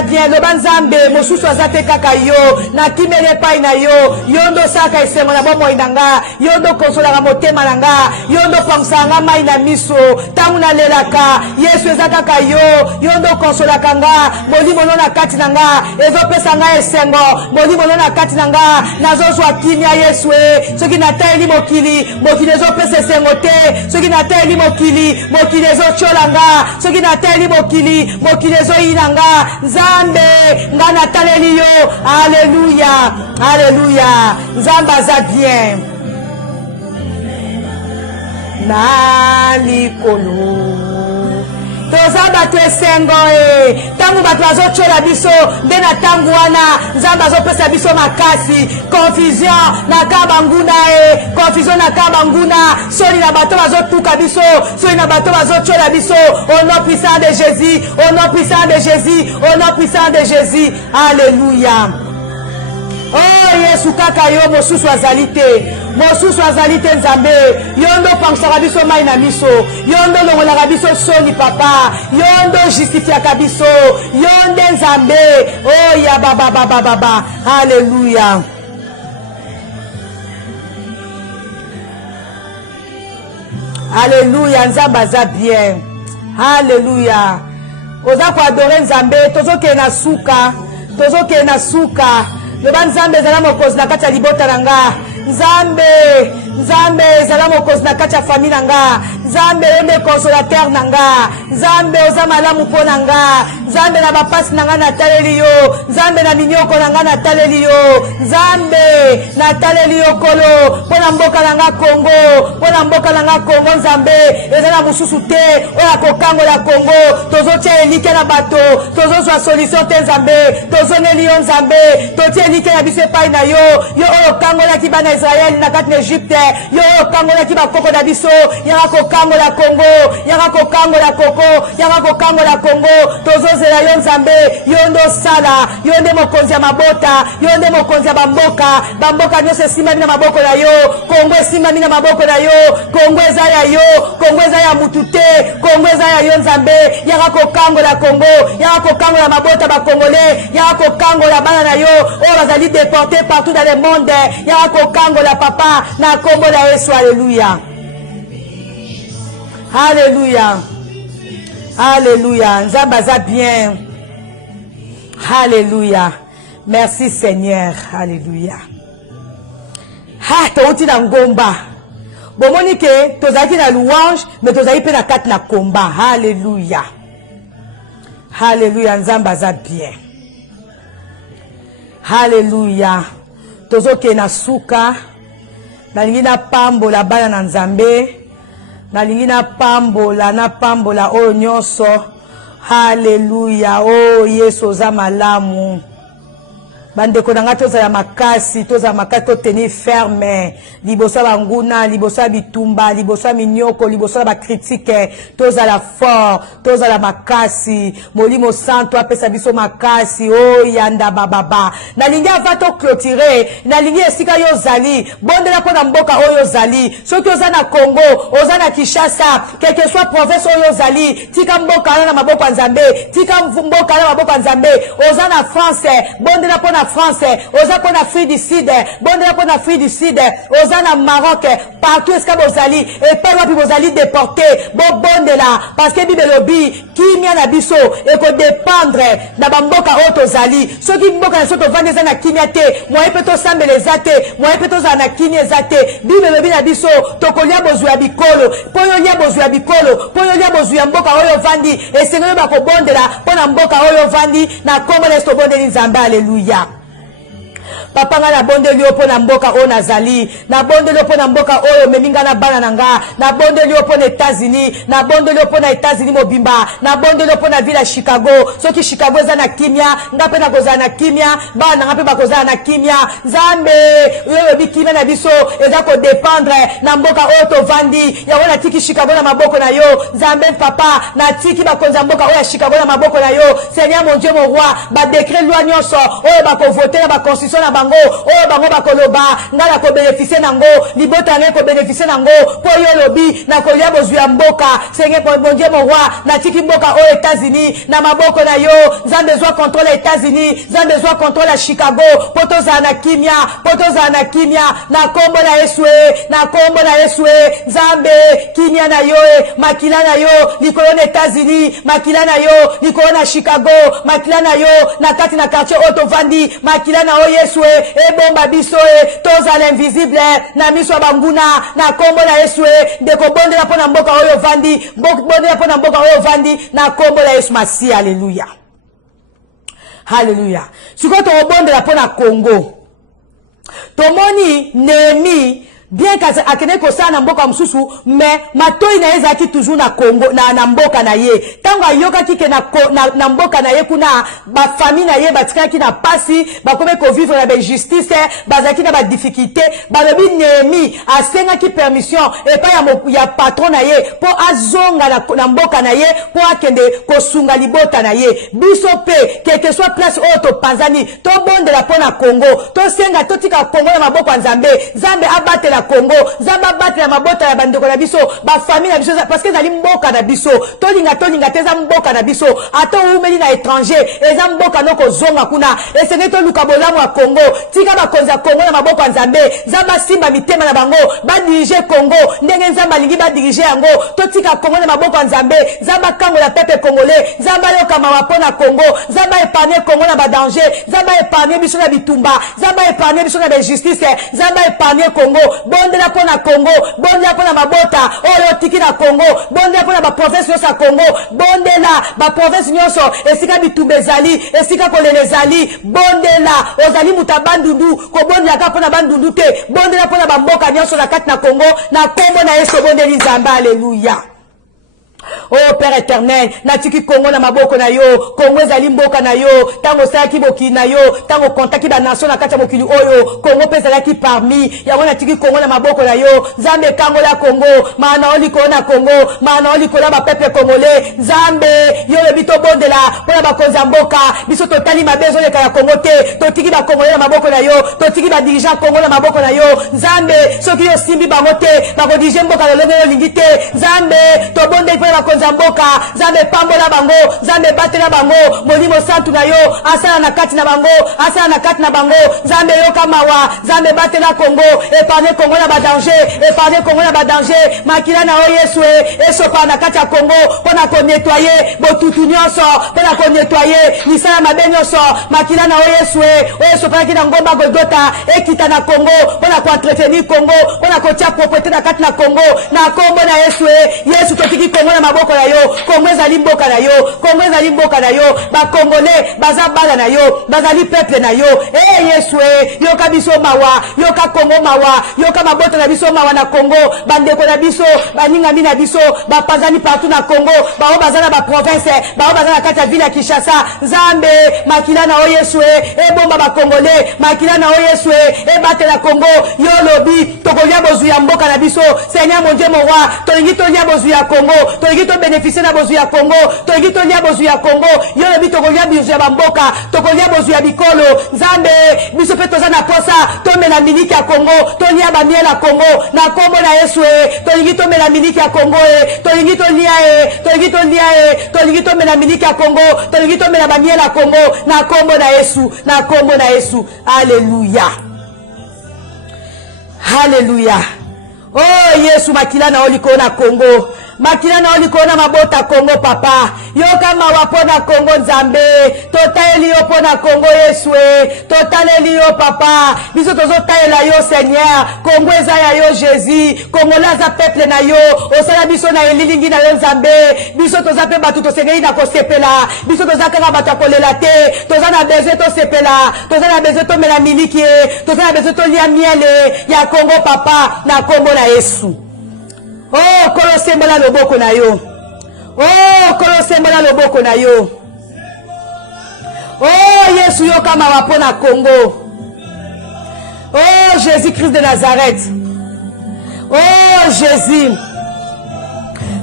bien loba nzambe mosusu azate kaka yo na kimele pai na yo yondo saka esemo na bomo inanga yondo konsola motema nanga yondo pangsanga mai na miso tangu na lelaka Yesu ezaka kaka yondo konsola kanga molimo na kati nanga ezopesa nga esengo molimo na kati nanga nazozwa kimia Yesu soki natali mokili ezopesa esengo te soki natali mokili ezocholanga soki natali mokili inanga nzambe nga nataleli yo. Alléluia. Nzamba za bien na likolo toza bato esengo ntango bato bazochola biso nde na ntango wana nzambe azopesa biso makasi confusion na ka banguna confusion na ka banguna soni na bato bazotuka biso soni na bato bazochola biso au nom puissant de Jésus, au nom puissant de Jésus, au nom puissant de Jésus. Alléluia. Oh Yesu kaka yo mosusu azali te. Mosusu azali te nzambe. Yo ndo pangsaka biso mai na miso. Yo ndo longolaka biso soni papa. Yo ndo justifiaka biso. Yo nde nzambe. Oh ya baba baba baba. Alléluia. Alléluia, nzambe aza bien. Alléluia. Oza ko adorer nzambe, tozoke na suka, tozoke na suka. Loba nzambe zala mokozi na kati ya libota na nga. Nzambe zala mokozi na kati ya famille na nga. Nzambe yende consolateur na nga. Nzambe oza malamu mpo na nga. Nzambe na bapasi na nga na taleli yo. Nzambe na minyoko na nga na taleli yo. Nzambe na taleli yo kolo. Mpo na mboka na nga Congo. Mpo na mboka na nga Congo nzambe. Eza na mususu te. Oya kokangola Congo. Tozotia elike na bato. Tozozwa solution te nzambe. Tozoneli yo nzambe. Totia elike na biso epai na yo. Yo oyo kangolaki bana Israel na kati na Egypte. Yo oyo kangolaki bakoko na biso. Yaka kokangola Congo. Yaka kokangola koko. Yaka kokangola Congo. Tozozela yo nzambe. Yo ndo sala. Yo nde mokonzi ya mabota. Yo nde mokonzi ya bamboka. Bamboka nyonso esimami na maboko na yo. Congo esimami na maboko na yo. Congo eza ya yo. Congo eza ya mutu te. Congo eza ya yo nzambe. Yaka kokangola Congo. Yaka kokangola mabota bakongole. Yaka kokangola bana na yo. Oh bazali déportés partout dans le monde. Yaka kokangola papa na kombo na Yesu. Alléluia. Alléluia. Alléluia. Nzambe aza bien. Alléluia. Merci Seigneur. Alléluia. Ha, touti na ngomba. Bomoni ke tozaki na louange, mais tozaki pe na kati na komba. Alléluia. Alléluia. Nzambe aza bien. Alléluia. Tozoke na suka. Nalingi na pambola bana na nzambe. Nalingi na pambola oyo nyonso. Haleluya. Oh Yesu oza malamu. Bandeko nanga tozala makasi, tenir ferme. Libosa banguna, libosa bitumba, libosa minyoko, libosa ba critique, tozala fort, tozala makasi. Molimo santo apesa biso makasi. Oh yanda bababa. Nalingi avato clôturer, nalingi esika yo zali. Bondela pona mboka oyo zali. Soki oza na Congo, oza na Kinshasa, quel que soit province oyo zali, tika mboka na maboko ya Nzambe, tika mboka na maboko ya Nzambe. Oza na France, bondela pona France, oza pona Afrique du Sud, bondela pona Afrique du Sud, oza na Maroc, partout est-ce que bozali et pas wapi bozali déporté, bondela parce que Bible lobi kimia na biso et ko dépendre na bamboka oto zali. Soki mboka na soto vande za na kimia te, moye peto sambele zate, moye peto za na kimia zate. Bible lobi na biso tokolia bozu ya bikolo, poyo lia bozu ya bikolo, poyo lia bozu ya mboka oyo vandi et sengelo bako bondela pona mboka oyo vandi na Kongo lesto bondeli Nzambe. Alléluia. Papa nga na bondeli yo pona mboka oyo nazali, na bondeli yo pona mboka oyo meminga na bana nanga, na bondeli yo pona États-Unis, na bondeli yo pona États-Unis mobimba, na bondeli yo pona ville ya Chicago. Soki Chicago eza na kimia, nga pe na kozala na kimia, bana nga pe bakozala na kimia. Nzambe yo bi kimia na biso eza ko dépendre na mboka oyo tovandi. Ya wana tiki Chicago na maboko na yo. Nzambe papa na tiki bakonza mboka oyo ya Chicago na maboko na yo. Seigneur mon Dieu mon roi, ba décret loi nyonso oyo bako voter na ba constitution na bango oyo bango bakoloba ngala ko bénéficier nango libota ne ko bénéficier nango po yo lobi na kolia bozu ya mboka. Seigneur mon Dieu mon roi, na tiki mboka oyo États-Unis na maboko na yo. Nzambe zwa contrôle États-Unis, Nzambe zwa contrôle Chicago, poto za na kimia, poto za na kimia na kombo na Yesu, na kombo na Yesu. Nzambe kimia na yo, makila na yo likolo na États-Unis, makila na yo likolo na Chicago, makila na yo na kati na quartier auto vandi, makila na o Yesu e bomba biso toza l'invisible na miso banguna na kombo na Yesu de ko bondela pona mboka oyo vandi, bondela pona mboka oyo vandi na kombo na Yesu Masi. Alléluia. Alléluia. Siko to bondela pona Congo. Tomoni Néhémie bien qu'akene ko sa na mboka mususu mais matoi na ezaki toujours na Congo na mboka na ye tango ayoka ki ke na mboka na ye kuna ba famille na ye batikaki na pasi ba kome ko vivre na ba justice bazaki na ba difficulté ba lobi Néhémie asenga ki permission et pas ya patron na ye po azonga na mboka na ye po akende ko sunga libota na ye biso pe quelque soit place auto panzani to bonde la pona Congo to senga to tika Congo na maboko nzambe nzambe abate la Congo nzambe abate la mabota ya bandeko na biso ba famille na biso parce que zali mboka na biso tolinga teza mboka na biso ato umeli na étranger eza mboka noko zonga kuna esenge to luka bolamu ya Congo tika ba konza Congo na maboko nzambe nzamba simba mitema na bango ba diriger Congo ndenge nzamba lingi ba diriger yango to tika Congo na maboko nzambe nzamba kango la peuple congolais nzamba yoka mawapona Congo nzamba épargner Congo na ba danger nzamba épargner biso na bitumba nzamba épargner biso na ba justice nzamba épargner Congo bondela pona Congo bondela pona mabota oyo tiki na Congo bondela pona ba province nyonso ya Congo bondela ba province nyonso esika bitumba ezali esika kolele ezali bondela ozali muta bandundu ko bondela ka pona bandundu te bondela pona ba mboka nyonso na kati na Congo na kombo na Yesu bondeli nzamba alléluia. Oh Père éternel, natiki Congo na maboko na yo, Congo ezali mboka na yo, tango saki boki na yo, tango kontaki ba nation na kati ya mokili oyo, Congo pesa ki parmi, yango natiki Congo na maboko na yo, Nzambe kango la Congo, maana oli kona Congo, maana oli kona ba peuple congolais, Nzambe yo le bito bondela, pona ba konza mboka, biso totali mabezo le kaya Congo te, totiki ba Congolais na maboko na yo, totiki ba dirigeant Congo na maboko na yo, Nzambe soki yo simbi bango te, ba ko dirige mboka lolenge yo lingi te, Nzambe to bonde pona konza mboka nzambe pambola bango nzambe batela bango molimo santu na yo asala na kati na bango asala na kati na bango nzambe yoka mawa nzambe batela Congo épargner Congo na ba danger épargner Congo na ba danger makila na o Yesu esopa na kati ya Congo pona ko nettoyer botutu nyonso pona ko nettoyer misala mabe nyonso makila na o Yesu esopa ki na ngomba Golgotha ekita na Congo pona ko entretenir Congo pona ko tia propreté na kati na Congo na kombo na Yesu Yesu totiki Congo na maboko na yo Congo ezali mboka na yo Congo ezali mboka na yo ba Congolais baza bala na yo bazali peuple na yo Yesu yoka biso mawa yoka Congo mawa yoka mabota na biso mawa na Congo bandeko na biso baninga mina biso ba pazani partout na Congo ba bazana ba province ba bazana kati ya ville ya Kinshasa Nzambe makila na o Yesu bomba ba Congolais makila na o Yesu batela Congo yo lobi tokolia bozu ya mboka na biso Seigneur mon Dieu mon roi tolingi tolia bozu ya Congo tolingi to bénéficier na bozu ya Congo tolingi tolia bozu ya Congo yo lobi tokolia bozu ya bamboka tokolia bozu ya bikolo Nzambe biso pe toza na posa tomela miliki ya Congo tolia ba miel ya Congo na kombo na Yesu tolingi tomela miliki ya Congo tolingi tolia tolingi tomela miliki ya Congo tolingi tomela ba miel ya Congo na kombo na Yesu alléluia alléluia. Oh Yesu makila na oliko na Congo makila na oliko na mabota Congo papa yoka mawapona Congo Nzambe totaeli yo pona Congo Yesu totaleli yo papa biso tozotaela yo Seigneur Congo eza ya yo Jésus Congo laza peuple na yo osala biso na elilingi na yo Nzambe biso toza pe batu tosengeli na kosepela biso toza kaka batu akolela te toza na besoin tosepela toza na besoin tomela miliki toza na besoin tolia miele ya Congo papa na kombo na Yesu. Oh kolosembola loboko na yo oh kolosembola loboko na yo oh Yesu yoka mawapo na Congo oh Jésus-Christ de Nazareth oh Jésus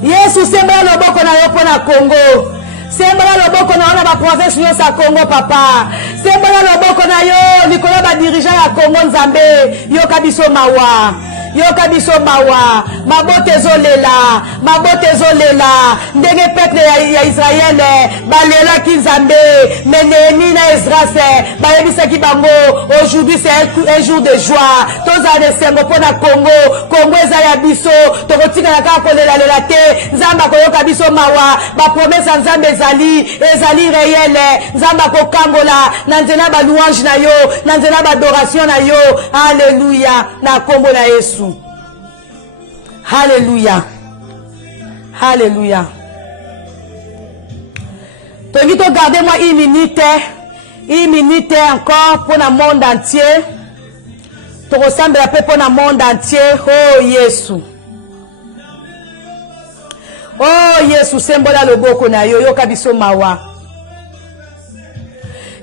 Yesu sembola loboko na yo pona Congo sembola loboko na yo na ba province nyonso ya Congo papa sembola loboko na yo likolo ba dirigeant ya Congo Nzambe yoka biso mawa yoka biso mawa mabote ezolela ndenge peuple ya Israel balelaki Nzambe Néhémie na Esdras bayebisaki bango aujourd'hui c'est un jour de joie tozala esengo mpona Congo eza ya biso tokotikala kaka kolelalela te Nzambe akoyoka biso mawa bapromese ya Nzambe ezali réel Nzambe akokangola na nzela balouange na yo na nzela badoration na yo alléluia na kombo na Yesu. Alléluia. Alléluia. Tolingi to garder moi une minute encore pour le monde entier. To ressemble à peu pour le monde entier. Oh Yesu. Oh Yesu sembola loboko na yo yoka biso mawa.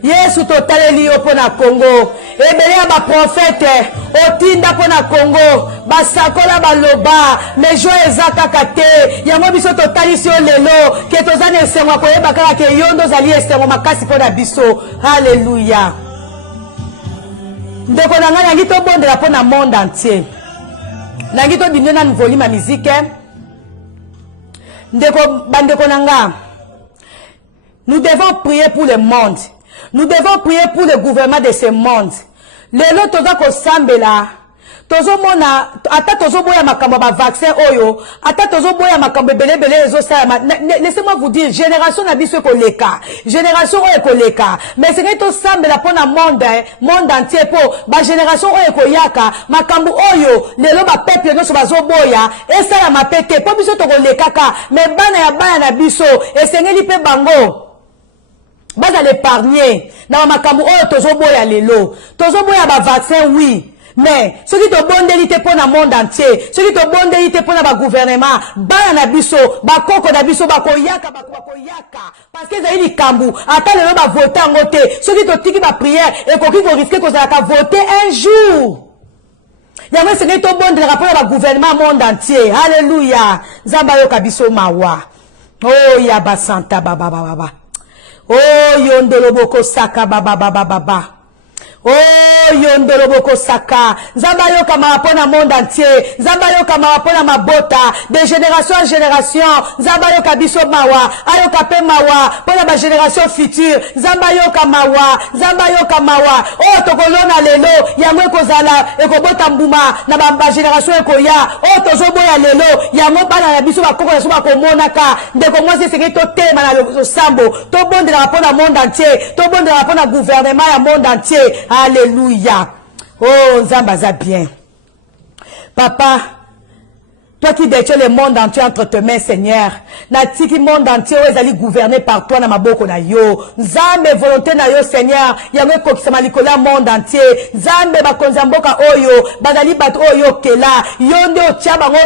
Yesu totaleli yo pona Congo. Ebele ya ba prophète otinda pona Congo. Basakola baloba mejo ezaka kate. Yango biso totali si lelo ke tozane esengo koyeba kaka ke yondo zali esengo makasi pona biso. Hallelujah. Ndeko na nga nangi tobondela pona monde entier. Nangi tobinde na volume ya musique. Bandeko nanga, nous devons prier pour le monde. Nous devons prier pour le gouvernement de ce monde. Lelo toza ko sambela. Tozo mona ata tozo boya makambo ba vaccin oyo, ata tozo boya makambo belebele ezo sa. Laissez-moi vous dire, génération na biso ko leka. Génération oyo ko leka. Mais c'est que to sambela pona monde entier po ba génération oyo ko yaka makambo oyo lelo ba peuple no so bazo boya esala mapete po biso to ko leka ka. Mais bana na biso esengeli pe bango. Baza l'épargner. Na makambo oyo tozo boya lelo. Tozo boya ba vaccin oui. Mais ceux qui te bondélité pour le monde entier, ceux qui te bondélité pour le gouvernement, bana na biso, bakoko na biso, bakoyaka, parce que ça y est kambu, attends le ba voter en côté, ceux qui te tiki ba prière, et qu'on qui vont risquer que ça va voter un jour. Yamwe c'est que to bondé rapport au gouvernement monde entier, alléluia, Zambayo kabiso mawa, oh yaba santa baba baba, oh yondolo boko saka baba baba baba. Oh yondolo boko saka Nzamba yo kama pona monde entier Nzamba yo kama pona mabota de génération en génération Nzamba yo kabiso mawa ayo kape mawa pona ba génération future Nzamba yo kama wa oh tokolona lelo yamwe kozala ekobota mbuma na ba génération ekoya oh tozoboya lelo yamwe bana na biso bakoko so bakomonaka ndeko mwasi seke to tema na sambo to bondela pona monde entier to bondela pona gouvernement ya monde entier. Alléluia. Oh, Nzamba za bien. Papa, toi qui détiens le monde entier entre tes mains, Seigneur. Natiki monde entier, où est gouverné par toi, na maboko na yo. Nzambe volonté na yo, Seigneur. Yamwe kokisama likola monde entier. Nzambe bakonzamboka oyo. Badali bat oyo kela. Yonde otia bango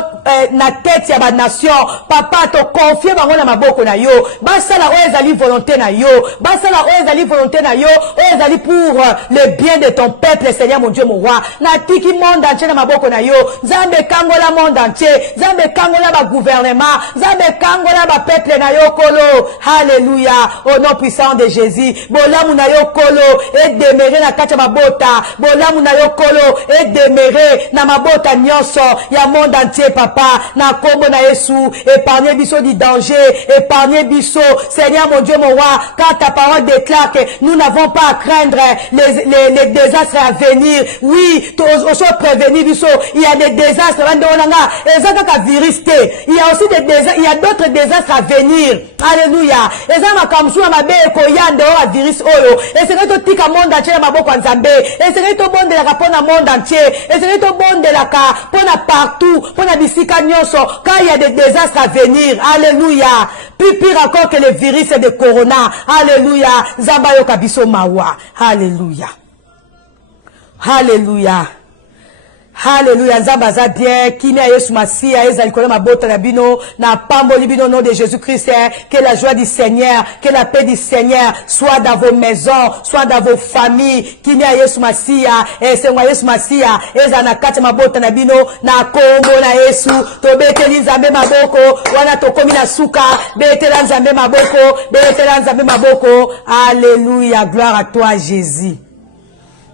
na tête ya ba nation. Papa, to confie bango na maboko na yo. Basala oyo ezali volonté na yo. Basala oyo ezali volonté na yo. Oyo ezali pour le bien de ton peuple, Seigneur mon Dieu, mon roi. Natiki monde entier na maboko na yo. Nzambe kangola monde entier. Zambe kangola ba gouvernement, zambe kangola ba peuple na yo kolo. Alléluia. Au nom puissant de Jésus. Bolamu na yo kolo et demeurer na kati mabota. Bolamu na yo kolo et demeurer na mabota nyonso ya monde entier papa. Na kombo na Yesu, épargnez biso du danger, épargnez biso. Seigneur mon Dieu mon roi, quand ta parole déclare que nous n'avons pas à craindre les désastres à venir. Oui, on soit prévenir biso. Il y a des désastres il y a aussi des désastres, il y a d'autres désastres à venir. Alléluia. Et ça m'a comme ça ma belle koyande o virus oyo. Et c'est que tout tika monde entier na maboko nzambe. Et c'est que tout monde de la pona monde entier. Et c'est que tout monde de la ka pona partout, pona bisika nyonso quand il y a des désastres à venir. Alléluia. Plus pire encore que le virus de corona. Alléluia. Zambayo kabiso mawa. Alléluia. Alléluia. Alléluia, Nzamba za bien, kini a Yesu Masia, ezali kola mabota na bino, na pamboli bino au nom de Jésus-Christ, que la joie du Seigneur, que la paix du Seigneur soit dans vos maisons, soit dans vos familles, kini a Yesu Masia, c'est moi Yesu Masia, ezali na kati mabota na bino, na kombo na Yesu, to beteli Nzambe maboko, wana to komi na suka, betela Nzambe maboko, Alléluia, gloire à toi Jésus.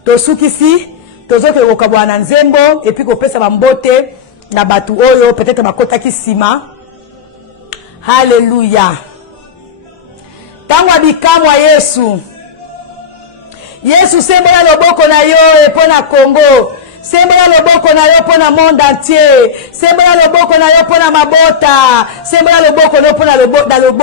To sukisi, tozo ke kokabwana nzembo et puis kopesa bambote na batu oyo peut-être makota kisima. Alléluia. Tangwa bikamwa Yesu. Yesu sembola loboko na yo epona Congo. Sembola loboko na yo pona monde entier. Sembola loboko na yo pona mabota. Sembola loboko no pona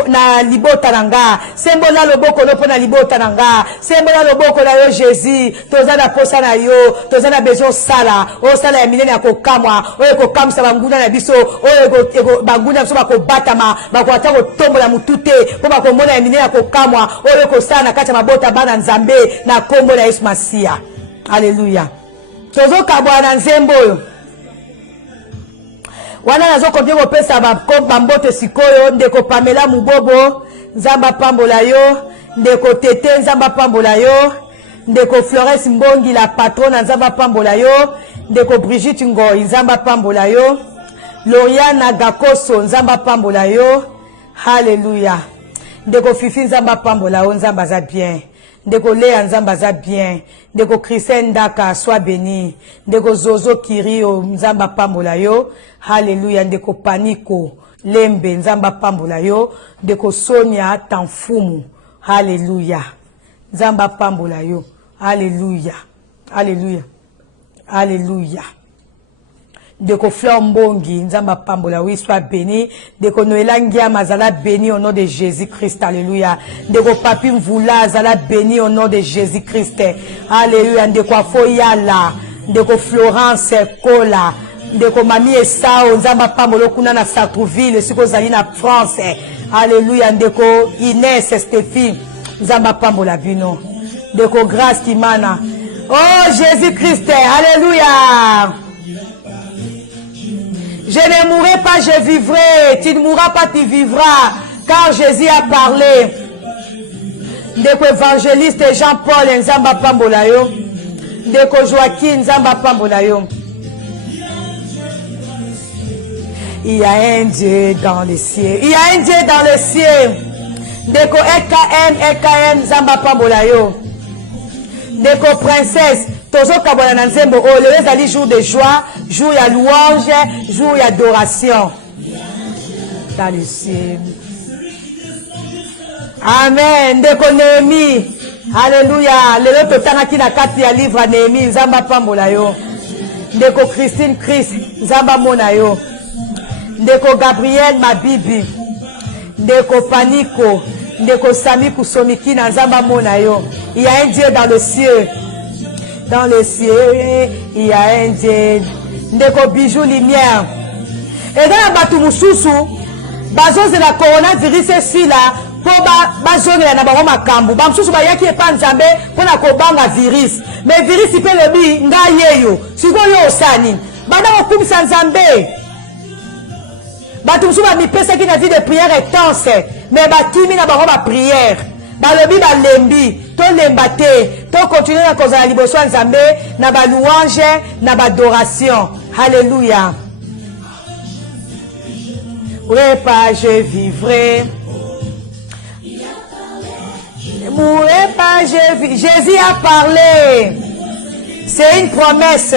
na libota nanga. Sembola loboko no pona libota nanga. Sembola loboko na yo Jésus. Toza na posa na yo. Toza na besoin sala. O sala ya minene ya kokamwa. Oyo kokamsa banguna na biso. Oyo banguna biso bakobatama. Bakwata kotombola mutute. Po bakomona ya minene ya kokamwa. Oyo kosala na kati ya mabota bana Nzambe na kombo na Yesu Masia. Alléluia. tozo kabwa na nzembo oyo wana nazo continue kopesa bambote sikoyo ndeko Pamela Mubobo nzamba pambola yo ndeko Tete nzamba pambola yo ndeko Florence Mbongi la patronne nzamba pambola yo ndeko Brigitte Ngoy nzamba pambola yo Loriana Gakoso nzamba pambola yo haleluya ndeko Fifi nzamba pambola yo nzamba za bien ndeko Léa nzamba za bien ndeko Christine Ndaka soit béni ndeko Zozo Kirio nzamba pambola yo haleluya ndeko Paniko Lembe nzamba pambola yo ndeko Sonia Tanfumu haleluya nzamba pambola yo haleluya haleluya haleluya ndeko Fleur Mbongi nzamba pambola oui soit béni ndeko Noëlla Ngiama zala béni au nom de Jésus-Christ alléluia ndeko Papi Mvula zala béni au nom de Jésus-Christ alléluia ndeko Afoyala ndeko Florence Kola ndeko Mami Esao nzamba pambola kuna na Sartrouville siko zali na France alléluia ndeko Inès Stéphie nzamba pambola bino ndeko Grâce Kimana oh Jésus-Christ alléluia. Je ne mourrai pas, je vivrai. Tu ne mourras pas, tu vivras. Car Jésus a parlé. Ndeko évangéliste Jean-Paul Nzamba pambola yo. Ndeko Joaquin Nzamba pambola yo. Il y a un Dieu dans le ciel. Il y a un Dieu dans le ciel. Ndeko EKN Nzamba pambola yo. Ndeko princesse Tozo kabona na nzembo o le ezali jour de joie, jour ya louange, jour ya adoration. Dans le ciel. Amen. Ndeko Néhémie. Alléluia. Lelo totangaki na kati ya livre Néhémie nzamba pambola yo. Ndeko Christine Chris nzamba mona yo. Ndeko Gabriel Mabibi. Ndeko Paniko. Ndeko Sami Kusomiki na nzamba mona yo. Il y a un Dieu dans le ciel. Dans le ciel, il y a un Dieu. Ndeko Bijou Lumière. Et dans la batu mususu, bazo de la coronavirus ici là, pour bazo de la bango makambu. Ba mususu ba yaki epa nzambe pour na kobanga virus. Mais virus ipe lebi nga yeyo. Siko yo osani. Banda okubisa nzambe. Batu mususu ba mipesa ki na vie de prière intense. Mais batimi na bango ma prière. Balobi ba lembi. To lembate, to continuer à cause de la liboso nzambe, na ba louange, na ba adoration. Alléluia. Mourrai pas, je vivrai. Mourrai pas, je vivrai. Jésus a parlé. C'est une promesse.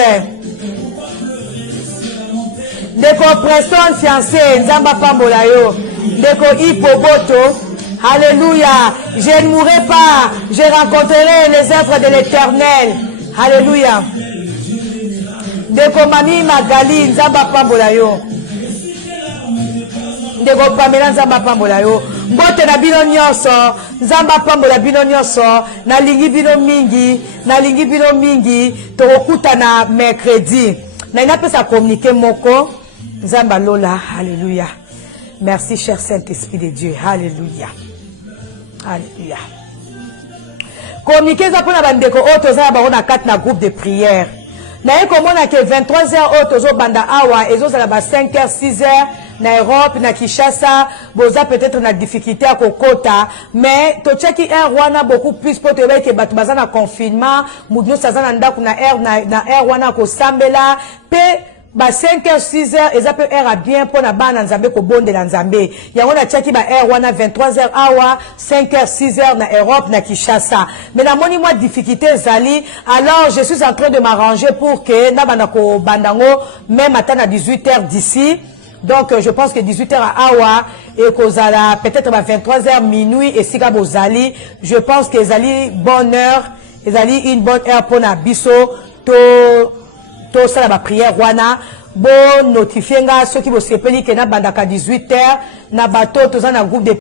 Ndeko Preston fiancé, nzamba pambola yo. Ndeko Ipoboto. Alléluia. Je ne mourrai pas. Je rencontrerai les œuvres de l'Éternel. Alléluia. Ndeko Mami Magali nzamba pambola yo. Ndeko Pamela nzamba pambola yo. Mbote na bino nyonso nzamba pambola bino nyonso. Nalingi bino mingi. Nalingi bino mingi. Tokokuta na mercredi. Na inapesa communiquer moko. Nzamba lola. Alléluia. Merci cher Saint-Esprit de Dieu. Alléluia. Alléluia. Communiquez ça pour la bande ko otoza ba on a 4 na groupe de prière. Na ye komona ke 23h otozo banda awa ezo za ba 5h 6h na Europe na Kinshasa boza peut-être na difficulté à kokota mais to cheki air wana beaucoup plus pour te que batu bazana confinement mudno sazana ndaku na air wana ko sambela pe ba 5h 6h eza pe air a bien pour na bana nzambe ko bonde la nzambe yango na chaki ba air wana 23h awa 5h 6h na Europe na Kinshasa mais na moni moi difficulté zali alors je suis en train de m'arranger pour que na bana ko bandango même matin à 18h d'ici donc je pense que 18h à awa et kozala peut-être ba 23h minuit et sika bozali je pense que zali bonne heure ezali une bonne heure pour na biso to sala ba prière wana bon notifier nga ceux qui vont se peler que na bandaka 18h na bateau toza na groupe de